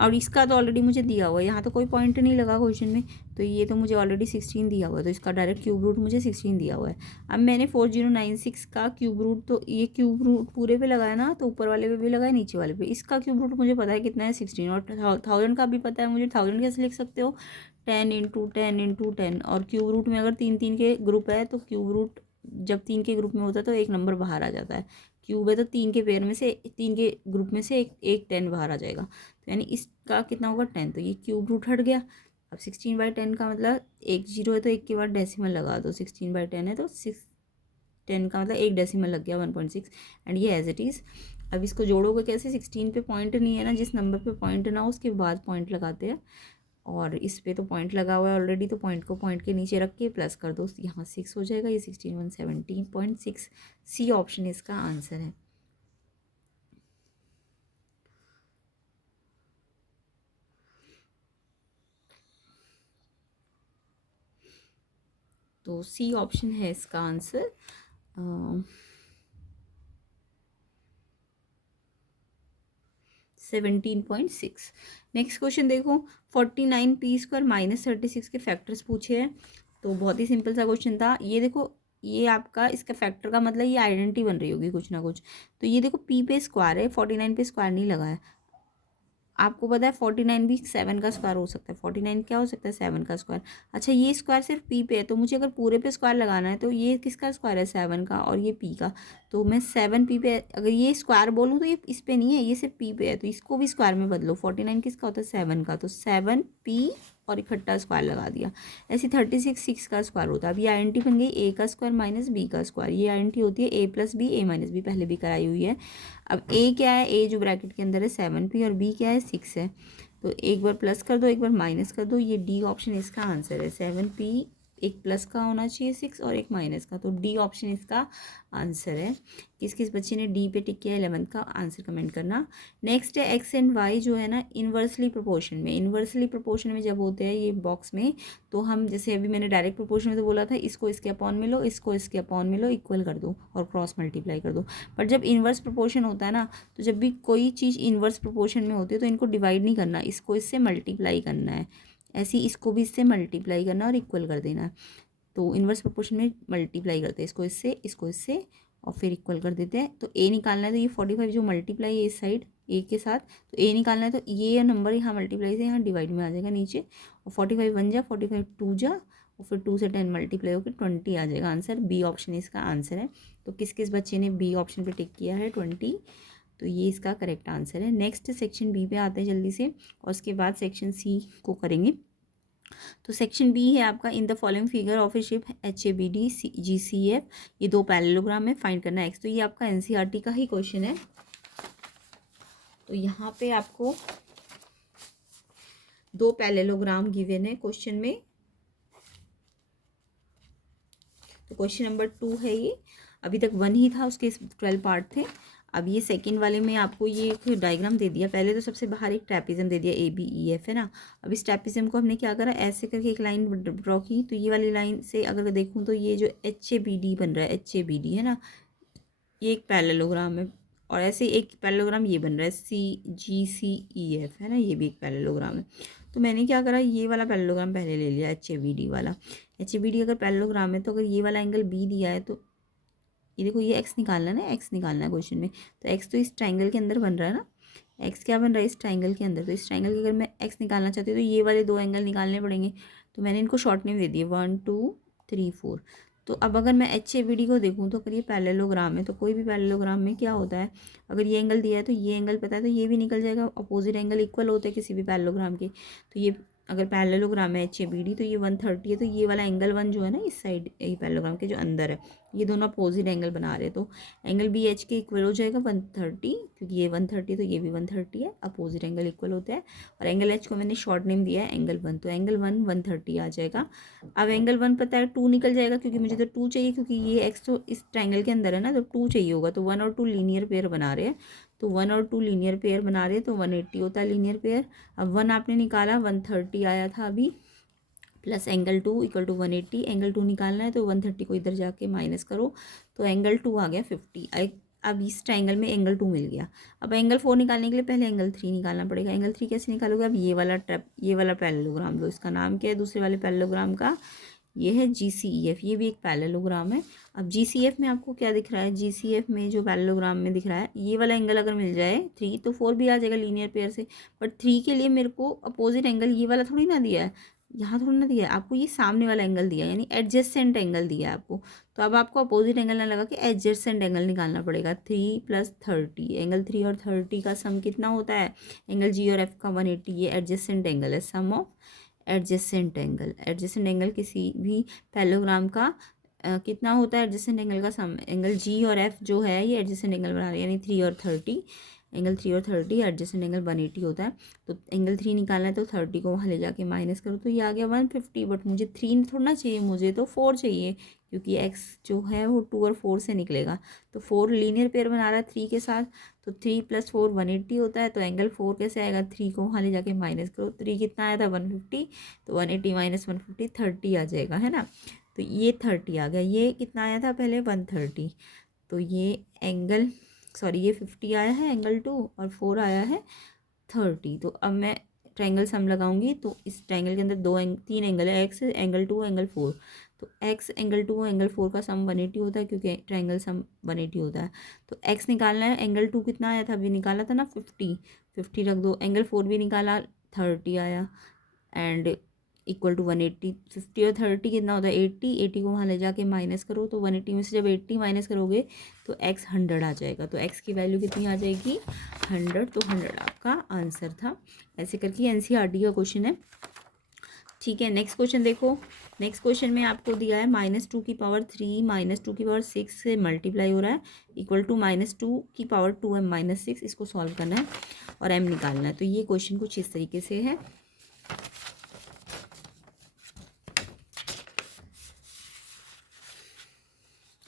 और इसका तो ऑलरेडी मुझे दिया हुआ है, यहाँ तो कोई पॉइंट नहीं लगा क्वेश्चन में, तो ये तो मुझे ऑलरेडी 16 दिया हुआ है, तो इसका डायरेक्ट क्यूब रूट मुझे 16 दिया हुआ है। अब मैंने 4096 का क्यूब रूट, तो ये क्यूब रूट पूरे पे लगाया ना, तो ऊपर वाले पे भी लगाया, नीचे वाले पे। इसका क्यूब रूट मुझे पता है कितना है, 16, और 1000 का भी पता है मुझे। 1000 कैसे लिख सकते हो, 10 × 10 × 10, और क्यूब रूट में अगर 3 3 के ग्रुप है, तो क्यूब रूट जब 3 के ग्रुप में होता है तो एक नंबर बाहर आ जाता है। क्यूब है तो 3 के पेयर में से, 3 के ग्रुप में से एक 10 बाहर आ जाएगा, तो यानी इसका कितना होगा, 10। तो ये क्यूब रूट हट गया। अब 16/10 का मतलब एक जीरो है तो एक के बाद डेसिमल लगा दो, 16/10 है तो 10 का मतलब एक डेसिमल लग गया 1.6 एंड ये एज इट इज़। अब इसको जोड़ोगे कैसे, 16 पे पॉइंट नहीं है ना, जिस नंबर पे पॉइंट ना हो उसके बाद पॉइंट लगाते हैं, और इस पे तो पॉइंट लगा हुआ है ऑलरेडी, तो पॉइंट को पॉइंट के नीचे रख के प्लस कर दो, यहाँ 6 हो जाएगा, ये 16 117.6। सी ऑप्शन इसका आंसर है। तो सी ऑप्शन है इसका आंसर। 17.6। नेक्स्ट क्वेश्चन देखो, 49p² -36 के फैक्टर्स पूछे हैं। तो बहुत ही सिंपल सा क्वेश्चन था ये। देखो ये आपका इसका फैक्टर का मतलब ये आइडेंटिटी बन रही होगी कुछ ना कुछ। तो ये देखो p पे स्क्वायर है, 49 पे स्क्वायर नहीं लगा है। आपको पता है 49 भी 7 का स्क्वायर हो सकता है, 49 क्या हो सकता है 7 का स्क्वायर। अच्छा ये स्क्वायर सिर्फ पी पे है, तो मुझे अगर पूरे पे स्क्वायर लगाना है तो ये किसका स्क्वायर है 7 का, और ये पी का। तो मैं 7 पी पे, अगर ये स्क्वायर बोलूँ तो ये इस पे नहीं है, ये सिर्फ पी पे है, तो इसको भी स्क्वायर में बदलो। 49 किसका होता है 7 का, तो 7 पी और इकट्ठा स्क्वायर लगा दिया। ऐसे 36 6 का स्क्वायर होता है। अब ये आइडेंटिटी बन गई ए का स्क्वायर माइनस बी का स्क्वायर। ये आइडेंटिटी होती है ए प्लस बी ए माइनस बी, पहले भी कराई हुई है। अब ए क्या है, ए जो ब्रैकेट के अंदर है 7p, और बी क्या है 6 है। तो एक बार प्लस कर दो एक बार माइनस कर दो, ये डी ऑप्शन इसका आंसर है। 7p, एक प्लस का होना चाहिए 6 और एक माइनस का, तो डी ऑप्शन इसका आंसर है। किस किस बच्चे ने डी पे टिक किया 11th का आंसर कमेंट करना। नेक्स्ट है एक्स एंड वाई जो है ना इन्वर्सली प्रोपोर्शन में। इन्वर्सली प्रोपोर्शन में जब होते हैं ये बॉक्स में, तो हम जैसे अभी मैंने डायरेक्ट प्रोपोर्शन में तो बोला था इसको इसके अपॉन में लो, इसको इसके अपॉन में लो, इक्वल कर दो और क्रॉस मल्टीप्लाई कर दो। बट जब इन्वर्स प्रोपोर्शन होता है ना, तो जब भी कोई चीज़ इन्वर्स प्रोपोर्शन में होती है तो इनको डिवाइड नहीं करना, इसको इससे मल्टीप्लाई करना है। ऐसे ही इसको भी इससे मल्टीप्लाई करना और इक्वल कर देना है। तो इन्वर्स प्रोपोर्शन में मल्टीप्लाई करते हैं, इसको इससे और फिर इक्वल कर देते हैं। तो ए निकालना है, तो ये 45 जो मल्टीप्लाई है इस साइड ए के साथ, तो ए निकालना है, तो ये नंबर यहाँ मल्टीप्लाई से यहाँ डिवाइड में आ जाएगा नीचे, और 45 1 जा, 45 2 जा, और फिर 2 से 10 मल्टीप्लाई होकर 20 आ जाएगा आंसर। बी ऑप्शन इसका आंसर है। तो किस किस बच्चे ने बी ऑप्शन पे टिक किया है 20, तो ये इसका करेक्ट आंसर है। नेक्स्ट सेक्शन बी पे आते हैं जल्दी से, और उसके बाद सेक्शन सी को करेंगे। तो सेक्शन बी है आपका, in the following figure of A ship HABD GCF, ये दो पैरेललोग्राम है, फाइंड करना है एक्स। तो ये आपका NCERT का ही क्वेश्चन है। तो यहाँ पे आपको दो पैरेललोग्राम गिवन है क्वेश्चन में। तो क्वेश्चन नंबर 2 है ये। अभी तक 1 ही था, उसके 12 पार्ट थे। अब ये सेकंड वाले में आपको ये एक डायग्राम दे दिया। पहले तो सबसे बाहर एक ट्रैपिज्म दे दिया ABEF है ना। अब इस ट्रैपिज्म को हमने क्या करा, ऐसे करके एक लाइन ड्रॉ की। तो ये वाली लाइन से अगर देखूँ तो ये जो HABD बन रहा है, HABD है ना, ये एक पैरेललोग्राम है। और ऐसे एक पैरेललोग्राम ये बन रहा है CGCEF है ना, ये भी एक पैरेललोग्राम है। तो मैंने क्या करा, ये वाला पैरेललोग्राम पहले ले लिया, HABD वाला। HABD अगर पैरेललोग्राम है तो अगर ये वाला एंगल B दिया है, तो ये देखो ये एक्स निकालना है ना, एक्स निकालना है क्वेश्चन में। तो एक्स तो इस ट्राइंगल के अंदर बन रहा है ना, एक्स क्या बन रहा है इस ट्राइंगल के अंदर। तो इस ट्राइंगल के अगर मैं एक्स निकालना चाहती हूँ तो ये वाले दो एंगल निकालने पड़ेंगे। तो मैंने इनको शॉर्ट नेम दे दिए 1 2 3 4। तो अब अगर मैं HABD को देखूँ तो अगर ये पैरेललोग्राम है, तो कोई भी पैरेललोग्राम में क्या होता है, अगर ये एंगल दिया है तो ये एंगल पता है तो ये भी निकल जाएगा। अपोजिट एंगल इक्वल होते हैं किसी भी पैरेललोग्राम के। तो ये अगर पैरेललोग्राम है HABD तो ये 130 है, तो ये वाला एंगल 1 जो है ना इस साइड ये पैरेललोग्राम के जो अंदर है, ये दोनों अपोजिट एंगल बना रहे हैं। तो एंगल BH के इक्वल हो जाएगा 130, क्योंकि ये 130 तो ये भी 130 है, अपोजिट एंगल इक्वल होता है। और एंगल H को मैंने शॉर्ट नेम दिया है एंगल 1, तो एंगल 1 130 आ जाएगा। अब एंगल 1 पता है 2 निकल जाएगा, क्योंकि मुझे तो 2 चाहिए, क्योंकि ये एक्स तो इस ट्राइंगल के अंदर है ना, तो 2 चाहिए होगा। तो 1 और 2 लीनियर पेयर बना रहे हैं, तो 1 और 2 लीनियर पेयर बना रहे हैं, तो 180 होता है लीनियर पेयर। अब 1 आपने निकाला 130 आया था अभी, plus angle 2 equal to 180। Angle 2 निकालना है तो 130 को इधर जाके माइनस करो, तो एंगल 2 आ गया 50। अब इस ट्राइंगल में एंगल 2 मिल गया। अब एंगल 4 निकालने के लिए पहले एंगल 3 निकालना पड़ेगा। एंगल 3 कैसे निकालोगे, अब ये वाला पैरेललोग्राम लो, इसका नाम क्या है दूसरे वाले पैरेललोग्राम का, ये है GCEF, ये भी एक पैरेललोग्राम है। अब GCF में आपको क्या दिख रहा है, GCF में जो पैरेललोग्राम में दिख रहा है, ये वाला एंगल अगर मिल जाए 3 तो 4 भी आ जाएगा लीनियर पेयर से। बट 3 के लिए मेरे को अपोजिट एंगल ये वाला थोड़ी ना दिया है, यहाँ थोड़ी ना दिया है आपको, ये सामने वाला एंगल दिया है, यानी एडजेसेंट एंगल दिया है आपको। तो अब आपको अपोजिट एंगल ना लगा के एडजेसेंट एंगल निकालना पड़ेगा। 3 + 30, एंगल 3 और 30 का सम कितना होता है, एंगल G और F का 180, ये एडजेसेंट एंगल है। सम ऑफ एडजेसेंट एंगल किसी भी पैरेललोग्राम का कितना होता है एडजेसेंट एंगल का सम। एंगल जी और एफ जो है ये एडजेसेंट एंगल बना रहे हैं, यानी 3 और 30, एंगल 3 और 30 एडजेसेंट एंगल 180 होता है। तो एंगल 3 निकालना है तो 30 को वहाँ ले जाके माइनस करो तो ये आ गया 150। बट मुझे 3 थोड़ा ना चाहिए, मुझे तो 4 चाहिए, क्योंकि एक्स जो है वो 2 और 4 से निकलेगा। तो 4 लीनियर पेयर बना रहा है 3 के साथ, तो 3 + 4 180 होता है। तो एंगल 4 कैसे आएगा, 3 को वहाँ ले जाके माइनस करो, 3 कितना आया था 150, तो 180 - 150 30 आ जाएगा, है ना। तो ये 30 आ गया। ये कितना आया था पहले 130, तो ये एंगल ये 50 आया है एंगल 2 और 4 आया है 30। तो अब मैं ट्रायंगल सम लगाऊंगी, तो इस ट्रायंगल के अंदर 3 एंगल है, एक्स एंगल 2 एंगल 4। तो एक्स एंगल 2 एंगल 4 का सम 180 होता है, क्योंकि ट्रायंगल सम 180 होता है। तो एक्स निकालना है, एंगल 2 कितना आया था, अभी निकाला था ना 50 रख दो, एंगल 4 भी निकाला 30 आया, एंड इक्वल टू 180। 50 और 30 कितना होता है 80 को वहाँ ले जाके माइनस करो, तो 180 में से जब 80 माइनस करोगे तो x 100 आ जाएगा। तो x की वैल्यू कितनी आ जाएगी 100। तो 100 आपका आंसर था। ऐसे करके एनसीईआरटी का क्वेश्चन है। ठीक है, नेक्स्ट क्वेश्चन देखो। नेक्स्ट क्वेश्चन में आपको दिया है -2 की पावर 3 -2 की पावर 6 से मल्टीप्लाई हो रहा है, इक्वल टू -2 की पावर 2m - 6। इसको सॉल्व करना है और m निकालना है। तो ये क्वेश्चन कुछ इस तरीके से है।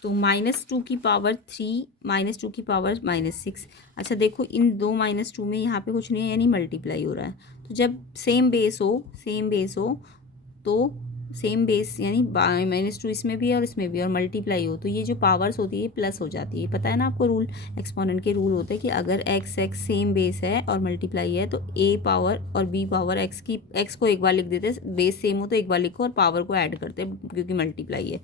तो -2 की पावर 3 -2 की पावर -6। अच्छा देखो, इन दो -2 में यहाँ पे कुछ नहीं है, यानी मल्टीप्लाई हो रहा है। तो जब सेम बेस हो तो सेम बेस यानी -2 इसमें भी है और इसमें भी, और मल्टीप्लाई हो तो ये जो पावर्स होती है प्लस हो जाती है। पता है ना आपको रूल, एक्सपोनेंट के रूल होते हैं कि अगर एक्स सेम बेस है और मल्टीप्लाई है तो ए पावर और बी पावर एक्स को एक बार लिख देते हैं, बेस सेम हो तो एक बार लिखो और पावर को ऐड करते हैं क्योंकि मल्टीप्लाई है।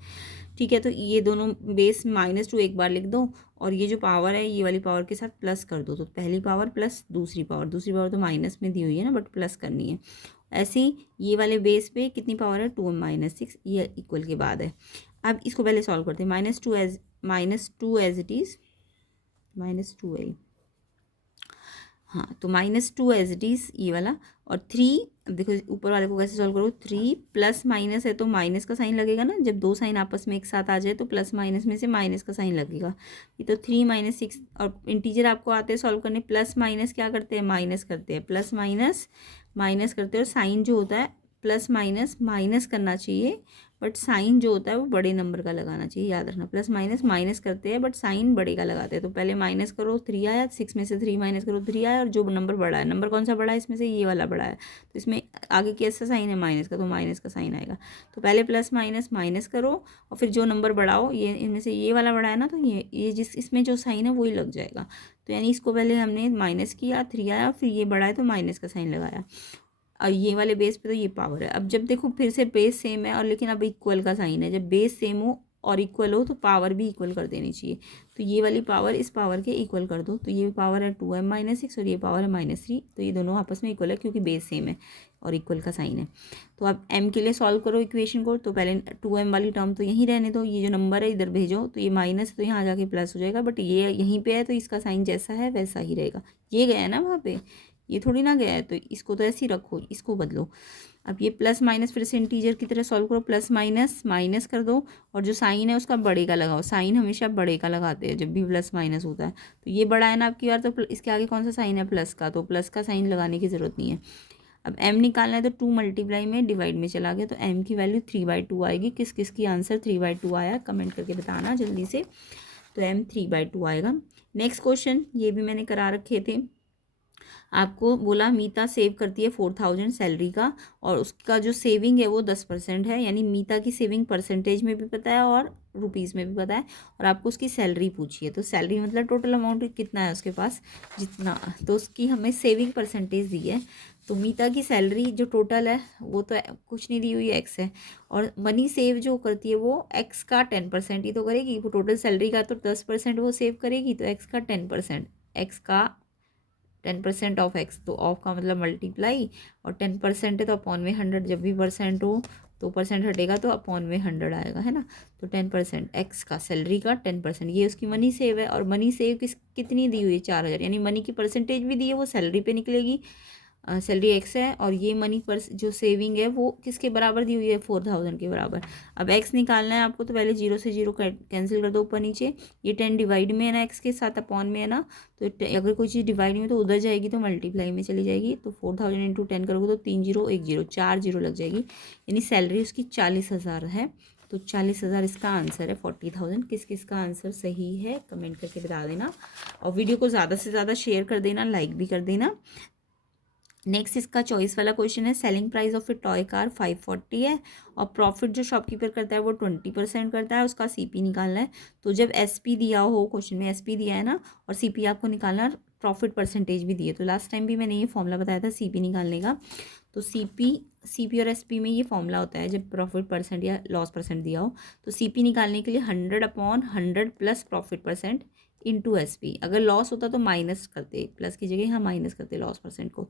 ठीक है, तो ये दोनों बेस -2 एक बार लिख दो और ये जो पावर है ये वाली पावर के साथ प्लस कर दो। तो पहली पावर प्लस दूसरी पावर तो माइनस में दी हुई है ना, बट प्लस करनी है। ऐसे ही ये वाले बेस पे कितनी पावर है 2m - 6, ये इक्वल के बाद है। अब इसको पहले सॉल्व करते हैं। -2 एज इट इज़, -2 है, हाँ। तो -2 एज इट इज़ ये वाला, और 3, अब देखो ऊपर वाले को कैसे सॉल्व करो। 3 प्लस माइनस है तो माइनस का साइन लगेगा ना, जब दो साइन आपस में एक साथ आ जाए तो प्लस माइनस में से माइनस का साइन लगेगा। ये तो 3 - 6, और इंटीजर आपको आते हैं सॉल्व करने, प्लस माइनस क्या करते हैं माइनस करते हैं, प्लस माइनस माइनस करते हैं। और साइन जो होता है प्लस माइनस माइनस करना चाहिए, बट साइन जो होता है वो बड़े नंबर का लगाना चाहिए, याद रखना। प्लस माइनस माइनस करते हैं बट साइन बड़े का लगाते हैं। तो पहले माइनस करो 3 आया, 6 में से 3 माइनस करो 3 आया, और जो नंबर बड़ा है, नंबर कौन सा बड़ा है इसमें से, ये वाला बड़ा है, तो इसमें आगे कैसा साइन है माइनस का, तो माइनस का साइन आएगा। तो पहले प्लस माइनस माइनस करो और फिर जो नंबर बढ़ाओ, ये इनमें से ये वाला बड़ा है ना, तो ये जिस इसमें जो साइन है वही लग जाएगा। तो यानी इसको पहले हमने माइनस किया, 3 आया, फिर ये बड़ा है तो माइनस का साइन लगाया, और ये वाले बेस पे तो ये पावर है। अब जब देखो फिर से बेस सेम है और लेकिन अब इक्वल का साइन है, जब बेस सेम हो और इक्वल हो तो पावर भी इक्वल कर देनी चाहिए। तो ये वाली पावर इस पावर के इक्वल कर दो, तो ये पावर है 2m - 6 और ये पावर है -3, तो ये दोनों आपस में इक्वल है क्योंकि बेस सेम है और इक्वल का साइन है। तो अब m के लिए सॉल्व करो इक्वेशन को। तो पहले 2m वाली टर्म तो यहीं रहने दो, ये जो नंबर है इधर भेजो, तो ये माइनस है तो यहाँ जाके प्लस हो जाएगा, बट ये यहीं पे है तो इसका साइन जैसा है वैसा ही रहेगा। ये गया है ना वहाँ पे, ये थोड़ी ना गया है, तो इसको तो ऐसे ही रखो, इसको बदलो। अब ये प्लस माइनस फिर से इंटीजर की तरह सॉल्व करो, प्लस माइनस माइनस कर दो, और जो साइन है उसका बड़े का लगाओ। साइन हमेशा बड़े का लगाते हैं जब भी प्लस माइनस होता है। तो ये बड़ा है ना आपकी बार, तो इसके आगे कौन सा साइन है प्लस का, तो प्लस का साइन लगाने की ज़रूरत नहीं है। अब m निकालना है तो 2 मल्टीप्लाई में डिवाइड में चला गया, तो m की वैल्यू 3/2 आएगी। किस किस की आंसर 3/2 आया कमेंट करके बताना जल्दी से। तो m 3/2 आएगा। नेक्स्ट क्वेश्चन, ये भी मैंने करा रखे थे। आपको बोला मीता सेव करती है 4000 सैलरी का, और उसका जो सेविंग है वो 10% है, यानी मीता की सेविंग परसेंटेज में भी पता है और रुपीज़ में भी पता है, और आपको उसकी सैलरी पूछी है। तो सैलरी मतलब टोटल अमाउंट कितना है उसके पास, जितना, तो उसकी हमें सेविंग परसेंटेज दी है। तो मीता की सैलरी जो टोटल है वो तो कुछ नहीं दी हुई है, एक्स है, और मनी सेव जो करती है वो एक्स का 10% ही तो करेगी। वो टोटल सैलरी का तो 10% वो सेव करेगी, तो एक्स का 10%, एक्स का 10% ऑफ एक्स, तो ऑफ का मतलब मल्टीप्लाई, और 10% है तो अपॉन में 100, जब भी परसेंट हो तो परसेंट हटेगा तो अपॉन में 100 आएगा, है ना। तो 10% एक्स का सैलरी का 10%, ये उसकी मनी सेव है। और मनी सेव कितनी दी हुई है 4000, यानी मनी की परसेंटेज भी दी है वो सैलरी पे निकलेगी, सैलरी एक्स है और ये मनी पर जो सेविंग है वो किसके बराबर दी हुई है, 4000 के बराबर। अब एक्स निकालना है आपको, तो पहले जीरो से जीरो कैंसिल कर दो ऊपर नीचे। ये 10 डिवाइड में है ना एक्स के साथ, अपॉन में है ना, तो अगर कोई चीज़ डिवाइड में तो उधर जाएगी तो मल्टीप्लाई में चली जाएगी। तो 4000 इंटू 10 करोगे तो 3 जीरो 1 जीरो 4 जीरो लग जाएगी, यानी सैलरी उसकी 40,000 है। तो 40,000 इसका आंसर है, 40,000। किस किस का आंसर सही है कमेंट करके बता देना, और वीडियो को ज़्यादा से ज़्यादा शेयर कर देना, लाइक भी कर देना। नेक्स्ट इसका चॉइस वाला क्वेश्चन है, selling price of A toy car 540 है और प्रॉफिट जो शॉपकीपर करता है वो 20% करता है, उसका सीपी निकालना है। तो जब एसपी दिया हो, क्वेश्चन में एसपी दिया है ना, और सीपी आपको निकालना, प्रॉफिट परसेंटेज भी दिए, तो लास्ट टाइम भी मैंने ये फॉर्मूला बताया था सीपी निकालने का। तो सीपी और एसपी में ये फॉर्मूला होता है जब प्रॉफिट परसेंट या लॉस परसेंट दिया हो। तो सीपी निकालने के लिए 100/100 plus profit percent into SP. अगर लॉस होता तो माइनस करते, प्लस की जगह यहाँ माइनस करते लॉस परसेंट को।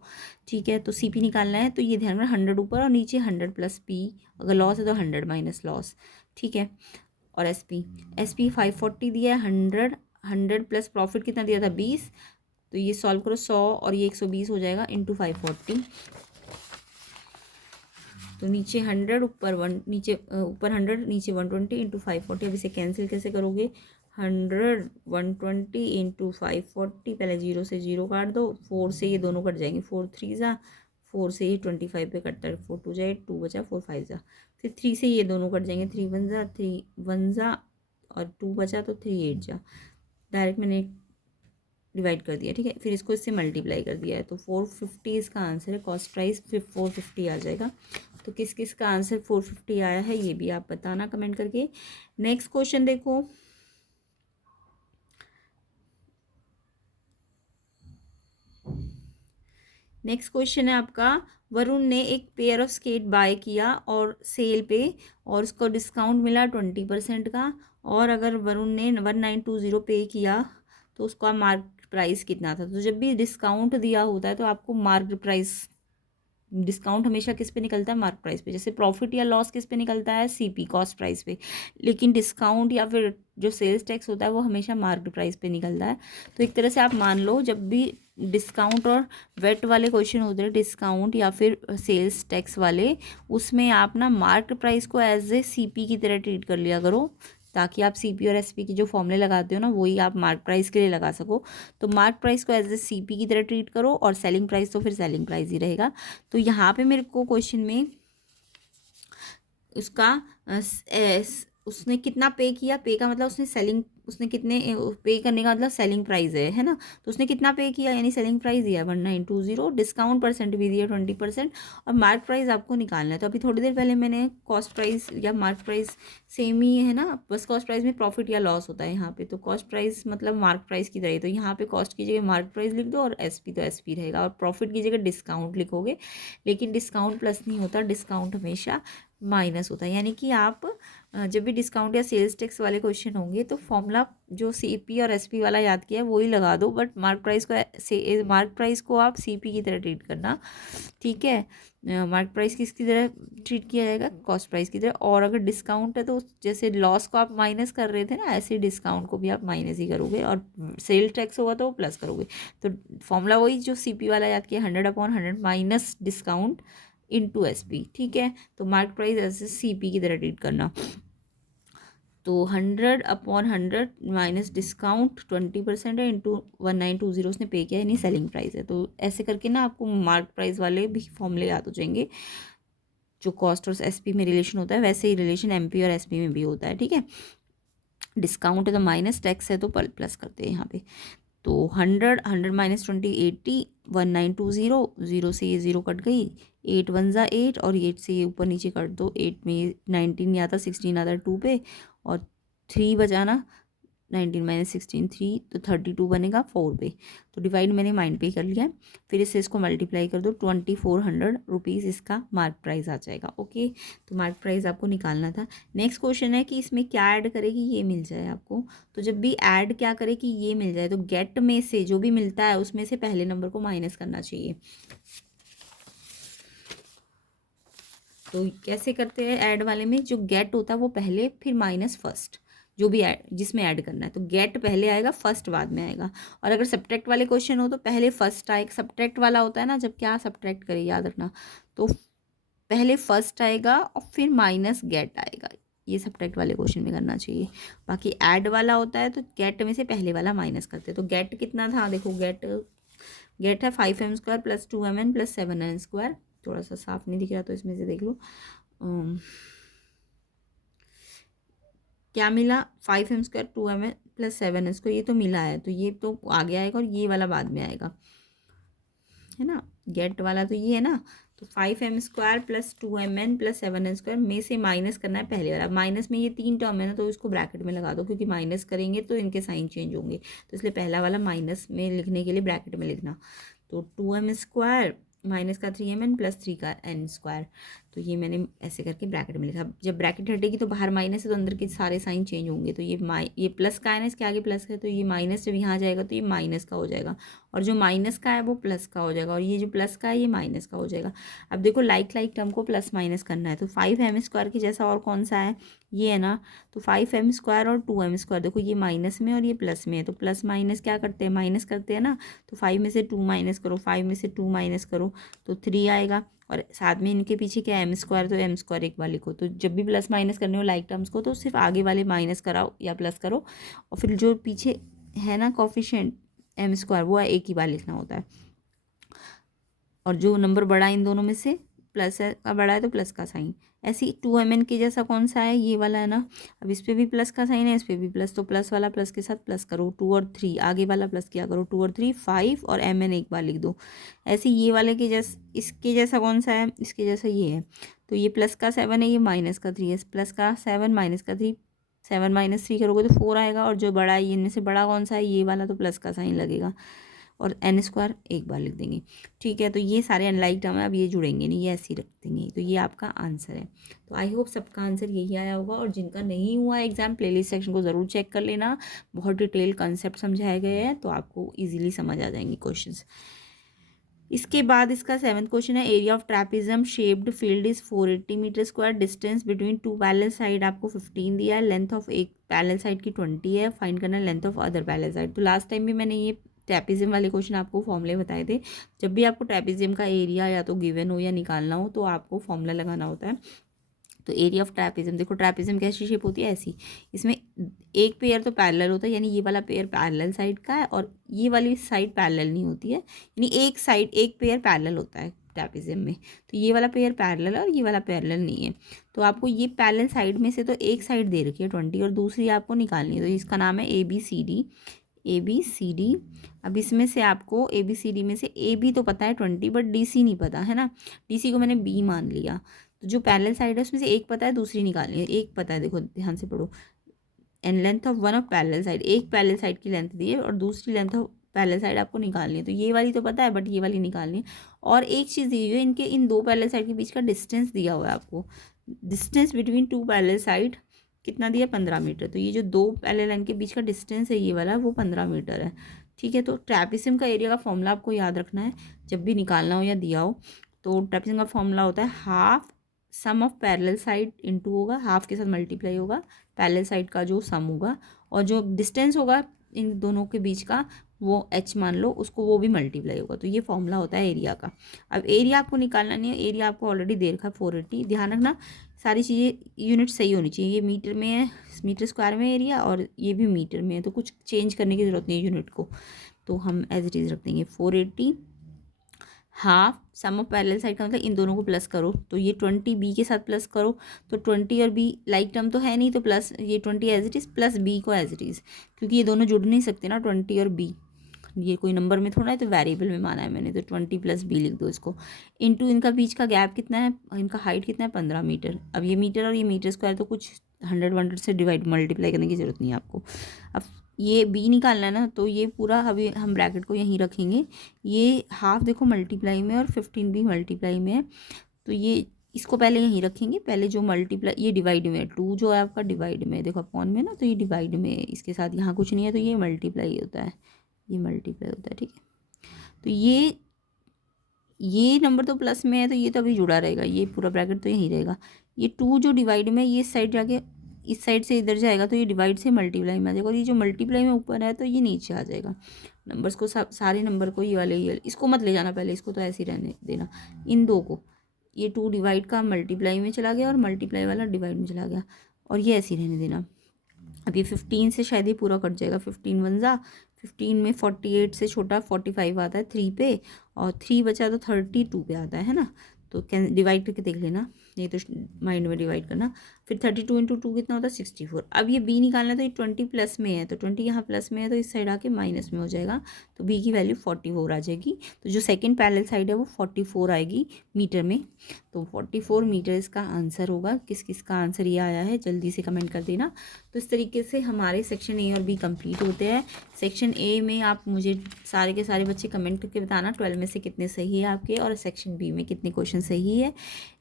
ठीक है, तो सीपी निकालना है, तो ये ध्यान में 100 ऊपर और नीचे 100 प्लस पी, अगर लॉस है तो 100 माइनस लॉस। ठीक है, और एसपी 540 दिया है, 100 प्लस प्रॉफिट कितना दिया था 20, तो ये सॉल्व करो 100 और ये 120 हो जाएगा इंटू 540। तो नीचे 100 ऊपर 1, नीचे ऊपर 100 नीचे 120 इंटू 540। अब इसे कैंसिल कैसे करोगे, 100 120 इंटू 540, पहले जीरो से जीरो काट दो, 4 से ये दोनों कट जाएंगे, 4 3 ज़ा, 4 से ये 25 पे कटता है, 4 2 जाए 2 बचा, 4 5 ज़ा, फिर 3 से ये दोनों कट जाएंगे, 3 1 ज़ा, 3 1 ज़ा और 2 बचा तो 3 8 जा। डायरेक्ट मैंने डिवाइड कर दिया। ठीक है, फिर इसको इससे मल्टीप्लाई कर दिया है, तो 450 इसका आंसर है। कॉस्ट प्राइस फिर 450 आ जाएगा। तो किस किस का आंसर 450 आया है ये भी आप बताना कमेंट करके। नेक्स्ट क्वेश्चन देखो, नेक्स्ट क्वेश्चन है आपका, वरुण ने एक पेयर ऑफ स्केट बाय किया और सेल पे, और उसको डिस्काउंट मिला 20% का, और अगर वरुण ने 1920 पे किया तो उसका मार्क प्राइस कितना था। तो जब भी डिस्काउंट दिया होता है तो आपको मार्क प्राइस, डिस्काउंट हमेशा किस पे निकलता है, मार्क प्राइस पे। जैसे प्रॉफिट या लॉस किस पे निकलता है, सीपी कॉस्ट प्राइस पे, लेकिन डिस्काउंट या फिर जो सेल्स टैक्स होता है वो हमेशा मार्क प्राइस पे निकलता है। तो एक तरह से आप मान लो जब भी डिस्काउंट और वेट वाले क्वेश्चन होते हैं, डिस्काउंट या फिर सेल्स टैक्स वाले, उसमें आप ना मार्क प्राइस को एज ए सीपी की तरह ट्रीट कर लिया करो, ताकि आप सीपी और एसपी की जो फॉर्मूले लगाते हो ना वही आप मार्क प्राइस के लिए लगा सको। तो मार्क प्राइस को एज ए सीपी की तरह ट्रीट करो, और सेलिंग प्राइस तो फिर सेलिंग प्राइस ही रहेगा। तो यहाँ पे मेरे को क्वेश्चन में उसका उसने कितना पे किया, पे का मतलब उसने सेलिंग, उसने कितने पे करने का मतलब सेलिंग प्राइस है ना, तो उसने कितना पे किया यानी सेलिंग प्राइस दिया 1920, डिस्काउंट परसेंट भी दिया 20%, और मार्क प्राइस आपको निकालना है। तो अभी थोड़ी देर पहले मैंने कॉस्ट प्राइस या मार्क प्राइस सेम ही है ना, बस कॉस्ट प्राइस में प्रॉफिट या लॉस होता है यहाँ पे, तो कॉस्ट प्राइस मतलब मार्क प्राइस की तरह, तो यहाँ पे कॉस्ट की जगह मार्क प्राइस लिख दो और एसपी तो एसपी रहेगा, और प्रॉफिट की जगह डिस्काउंट लिखोगे, लेकिन डिस्काउंट प्लस नहीं होता, डिस्काउंट हमेशा माइनस होता है। यानी कि आप जब भी डिस्काउंट या सेल्स टैक्स वाले क्वेश्चन होंगे तो फॉर्मूला जो सीपी और एसपी वाला याद किया है वही लगा दो, बट मार्क प्राइस को आप सीपी की तरह ट्रीट करना। ठीक है, मार्क प्राइस किसकी तरह ट्रीट किया जाएगा, कॉस्ट प्राइस की तरह। और अगर डिस्काउंट है तो जैसे लॉस को आप माइनस कर रहे थे ना, ऐसे डिस्काउंट को भी आप माइनस ही करोगे, और सेल टैक्स होगा तो प्लस करोगे। तो फॉर्मूला वही जो सीपी वाला याद किया, 100/100 माइनस डिस्काउंट इंटू एसपी। ठीक है, तो मार्क प्राइस ऐसे सीपी की तरह ट्रीट करना। तो 100/100 माइनस डिस्काउंट 20% है, इंटू 1920 उसने पे किया यानी सेलिंग प्राइस है। तो ऐसे करके ना आपको मार्क प्राइस वाले भी फॉर्मूले याद हो जाएंगे। जो कॉस्ट और एसपी में रिलेशन होता है वैसे ही रिलेशन एमपी और एसपी में भी होता है। ठीक है, डिस्काउंट है तो माइनस, टैक्स है तो प्लस करते हैं यहाँ पे। तो 100 माइनस 20 80, 1920, जीरो से ये ज़ीरो कट गई, 8 1 ज़ा 8, और 8 से ये ऊपर नीचे कर दो, 8 में 19 नहीं आता, 16 आता 2 पे, और 3 बचाना, 19 माइनस 16 3, तो 32 बनेगा 4 पे। तो डिवाइड मैंने माइंड पे कर लिया है, फिर इससे इसको मल्टीप्लाई कर दो, 2400 रुपीज़ इसका मार्क प्राइस आ जाएगा। ओके, तो मार्क प्राइस आपको निकालना था। नेक्स्ट क्वेश्चन है कि इसमें क्या ऐड करेगी ये मिल जाए आपको। तो जब भी ऐड क्या करे कि ये मिल जाए, तो गेट में से जो भी मिलता है उसमें से पहले नंबर को माइनस करना चाहिए। तो कैसे करते हैं ऐड वाले में, जो गेट होता है वो पहले, फिर माइनस फर्स्ट, जो भी जिसमें ऐड करना है। तो गेट पहले आएगा, फर्स्ट बाद में आएगा। और अगर सब्ट्रैक्ट वाले क्वेश्चन हो तो पहले फर्स्ट आएगा। सब्ट्रैक्ट वाला होता है ना, जब क्या सब्ट्रैक्ट करें याद रखना, तो पहले फर्स्ट आएगा और फिर माइनस गेट आएगा। ये सब्ट्रैक्ट वाले क्वेश्चन में करना चाहिए। बाकी ऐड वाला होता है तो गेट में से पहले वाला माइनस करते हैं। तो गेट कितना था, देखो गेट है 5m² + 2mn + 7n²। थोड़ा सा साफ नहीं दिख रहा तो इसमें से देख लो। क्या मिला, 5m² 2mn + 7n², ये तो मिला है, तो ये तो आगे आएगा और ये वाला बाद में आएगा, है ना। गेट वाला तो ये है ना, तो 5m² + 2mn + 7n² में से माइनस करना है पहले वाला। माइनस में ये 3 टर्म है ना, तो इसको ब्रैकेट में लगा दो, क्योंकि माइनस करेंगे तो इनके साइन चेंज होंगे, तो इसलिए पहला वाला माइनस में लिखने के लिए ब्रैकेट में लिखना। तो 2m² माइनस का 3mn + 3 का n²। तो ये मैंने ऐसे करके ब्रैकेट में लिखा। जब ब्रैकेट हटेगी तो बाहर माइनस है, तो अंदर के सारे साइन चेंज होंगे। तो ये प्लस का है ना, इसके आगे प्लस है, तो ये माइनस जब यहाँ जाएगा तो ये माइनस का हो जाएगा, और जो माइनस का है वो प्लस का हो जाएगा, और ये जो प्लस का है ये माइनस का हो जाएगा। अब देखो लाइक टर्म को प्लस माइनस करना है, तो 5m² के जैसा और कौन सा है, ये है ना। तो 5m² और 2m², देखो ये माइनस में और ये प्लस में है, तो प्लस माइनस क्या करते हैं, माइनस करते हैं ना। तो 5 में से 2 माइनस करो, 5 में से 2 माइनस करो तो 3 आएगा। और साथ में इनके पीछे क्या है, m², तो m² एक बार लिखो। तो जब भी प्लस माइनस करने हो लाइक टर्म्स को, तो सिर्फ आगे वाले माइनस कराओ या प्लस करो, और फिर जो पीछे है ना कोफिशिएंट m², वो एक ही बार लिखना होता है। और जो नंबर बड़ा इन दोनों में से प्लस का बड़ा है तो प्लस का साइन। ऐसे ही 2mn के जैसा कौन सा है, ये वाला है ना। अब इस पर भी प्लस का साइन है, इस पर भी प्लस, तो प्लस वाला प्लस के साथ प्लस करो, 2 और 3, आगे वाला प्लस किया करो, 2 और 3 5, और mn एक बार लिख दो। ऐसे ये वाले के जैसा, इसके जैसा कौन सा है, इसके जैसा ये है। तो ये प्लस का 7 है, ये माइनस का 3 है, प्लस का 7 माइनस का 3, 7 - 3 करोगे तो 4 आएगा। और जो बड़ा है, ये इनमें से बड़ा कौन सा है, ये वाला, तो प्लस का साइन लगेगा, और n² एक बार लिख देंगे। ठीक है, तो ये सारे अनलाइक टर्म है, अब ये जुड़ेंगे नहीं, ये ऐसे ही रख देंगे। तो ये आपका आंसर है। तो आई होप सबका आंसर यही आया होगा। और जिनका नहीं हुआ एग्जाम, प्लेलिस्ट सेक्शन को ज़रूर चेक कर लेना, बहुत डिटेल कंसेप्ट समझाए गए हैं, तो आपको ईजिली समझ आ जाएंगे क्वेश्चन। इसके बाद इसका 7th क्वेश्चन है, area of trapezium shaped field is 480 m², distance between 2 parallel side आपको 15 दिया है, लेंथ ऑफ एक पैरेलल साइड की 20 है, फाइंड करना length of other parallel side. तो लास्ट टाइम भी मैंने ये ट्रैपिज्म वाले क्वेश्चन आपको फॉर्मूले बताए थे। जब भी आपको ट्रैपिज्म का एरिया या तो गिवन हो या निकालना हो, तो आपको फॉर्मूला लगाना होता है। तो एरिया ऑफ ट्रैपिज्म, देखो ट्रैपिज्म कैसी शेप होती है, ऐसी। इसमें एक पेयर तो पैरेलल होता है, यानी ये वाला पेयर पैरेलल साइड का है, और ये वाली साइड पैरेलल नहीं होती है, यानी एक साइड एक पेयर पैरेलल होता है ट्रैपिज्म में। तो ये वाला पेयर पैरेलल है और ये वाला पैरेलल नहीं है। तो आपको ये पैरेलल साइड में से तो एक साइड दे रखी है 20, और दूसरी आपको निकालनी है। तो इसका नाम है ABCD। अब इसमें से आपको ABCD में से AB तो पता है 20, बट DC नहीं पता, है ना। DC को मैंने B मान लिया। तो जो पैरेलल साइड है उसमें से एक पता है, दूसरी निकालनी है। एक पता है, देखो ध्यान से पढ़ो, and length of one of parallel side, एक पैरेलल साइड की लेंथ दी है और दूसरी लेंथ ऑफ पैरेलल साइड आपको निकालनी है। तो ये वाली तो पता है, बट ये वाली निकालनी है। और एक चीज़ दी हुई है, इनके इन दो पैरेलल साइड के बीच का डिस्टेंस दिया हुआ है आपको। डिस्टेंस बिटवीन 2 पैरेलल साइड कितना दिया, 15 मीटर। तो ये जो दो पैरेलल लाइन के बीच का डिस्टेंस है ये वाला, वो 15 मीटर है। ठीक है, तो ट्रैपिज्म का एरिया का फॉर्मूला आपको याद रखना है जब भी निकालना हो या दिया हो। तो ट्रैपिज्म का फॉर्मूला होता है half sum of parallel side into होगा, हाफ के साथ मल्टीप्लाई होगा पैरेलल साइड का जो सम होगा, और जो डिस्टेंस होगा इन दोनों के बीच का वो h मान लो उसको, वो भी मल्टीप्लाई होगा। तो ये फॉर्मूला होता है एरिया का। अब एरिया आपको निकालना नहीं है, एरिया आपको ऑलरेडी दे रखा है 480। ध्यान रखना सारी चीज़ें यूनिट सही होनी चाहिए। ये मीटर में है, मीटर स्क्वायर में एरिया, और ये भी मीटर में है, तो कुछ चेंज करने की ज़रूरत नहीं है यूनिट को। तो हम एज इट इज़ रख देंगे 480 half sum of parallel side का मतलब इन दोनों को प्लस करो, तो ये 20 बी के साथ प्लस करो, तो 20 और बी लाइक टर्म तो है नहीं, तो प्लस ये 20 as it is plus B को एज इट इज़, क्योंकि ये दोनों जुड़ नहीं सकते ना 20 और बी, ये कोई नंबर में थोड़ा है, तो वेरिएबल में माना है मैंने, तो 20 + b लिख दो इसको। इनटू इनका बीच का गैप कितना है, इनका हाइट कितना है, 15 मीटर। अब ये मीटर और ये मीटर स्क्वायर, तो कुछ 100 से डिवाइड मल्टीप्लाई करने की ज़रूरत नहीं है आपको। अब ये b निकालना है ना, तो ये पूरा अभी हम ब्रैकेट को यहीं रखेंगे। ये हाफ देखो मल्टीप्लाई में और 15 भी मल्टीप्लाई में है, तो ये इसको पहले यहीं रखेंगे। पहले जो मल्टीप्लाई, ये डिवाइड में है, 2 जो है आपका डिवाइड में है, देखो अपॉन में ना, तो ये डिवाइड में है, इसके साथ यहाँ कुछ नहीं है, तो ये मल्टीप्लाई होता है, ये मल्टीप्लाई होता है। ठीक है, तो ये नंबर तो प्लस में है, तो ये तो अभी जुड़ा रहेगा, ये पूरा ब्रैकेट तो यहीं रहेगा। ये 2 जो डिवाइड में, ये इस साइड जाके इस साइड से इधर जाएगा तो ये डिवाइड से मल्टीप्लाई में आ जाएगा, और ये जो मल्टीप्लाई में ऊपर है तो ये नीचे आ जाएगा। नंबर्स को सारे नंबर को ये वाले इसको मत ले जाना पहले, इसको तो ऐसे ही रहने देना। इन दो को, ये 2 डिवाइड का मल्टीप्लाई में चला गया और मल्टीप्लाई वाला डिवाइड में चला गया, और ये ऐसे ही रहने देना। अब ये 15 से शायद ये पूरा कट जाएगा। 15 वन जा 15 में 48 से छोटा 45 आता है 3 पे, और 3 बचा तो 32 पे आता है ना। तो कैन डिवाइड करके देख लेना, नहीं तो माइंड में डिवाइड करना। फिर 32 इंटू 2 कितना होता है 64। अब ये बी निकालना है तो ये 20 प्लस में है, तो 20 यहाँ प्लस में है तो इस साइड आके माइनस में हो जाएगा, तो बी की वैल्यू 44 आ जाएगी। तो जो सेकंड पैरेलल साइड है वो 44 आएगी मीटर में, तो 44 मीटर इसका आंसर होगा। किस किस का आंसर ये आया है जल्दी से कमेंट कर देना। तो इस तरीके से हमारे सेक्शन ए और बी कंप्लीट होते हैं। सेक्शन ए में आप मुझे सारे के सारे बच्चे कमेंट करके बताना 12 में से कितने सही है आपके, और सेक्शन बी में कितने क्वेश्चन सही है।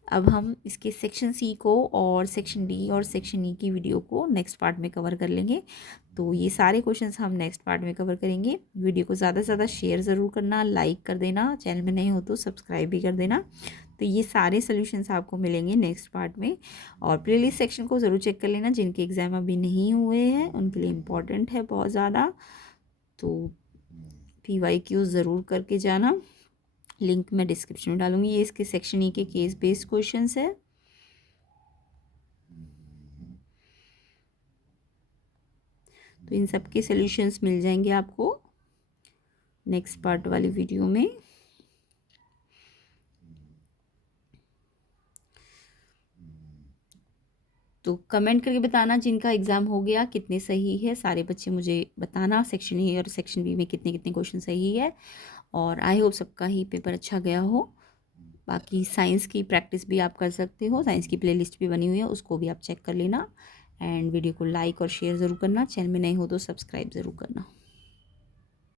अब हम इसके सेक्शन सी को और सेक्शन डी और सेक्शन ई की वीडियो को नेक्स्ट पार्ट में कवर कर लेंगे। तो ये सारे क्वेश्चंस हम नेक्स्ट पार्ट में कवर करेंगे। वीडियो को ज़्यादा से ज़्यादा शेयर ज़रूर करना, लाइक कर देना, चैनल में नहीं हो तो सब्सक्राइब भी कर देना। तो ये सारे सॉल्यूशंस आपको मिलेंगे नेक्स्ट पार्ट में। और प्लेलिस्ट सेक्शन को ज़रूर चेक कर लेना, जिनके एग्ज़ाम अभी नहीं हुए हैं उनके लिए इम्पॉर्टेंट है बहुत ज़्यादा। तो PYQ ज़रूर करके जाना, लिंक मैं डिस्क्रिप्शन में डालूंगी। ये इसके सेक्शन ई के केस बेस्ड क्वेश्चंस है। तो इन सब के सॉल्यूशंस मिल जाएंगे आपको नेक्स्ट पार्ट वाली वीडियो में। तो कमेंट करके बताना जिनका एग्ज़ाम हो गया कितने सही है, सारे बच्चे मुझे बताना सेक्शन ए और सेक्शन बी में कितने कितने क्वेश्चन सही है। और आई होप सबका ही पेपर अच्छा गया हो। बाकी साइंस की प्रैक्टिस भी आप कर सकते हो, साइंस की प्लेलिस्ट भी बनी हुई है, उसको भी आप चेक कर लेना। एंड वीडियो को लाइक और शेयर ज़रूर करना, चैनल में नए हो तो सब्सक्राइब ज़रूर करना।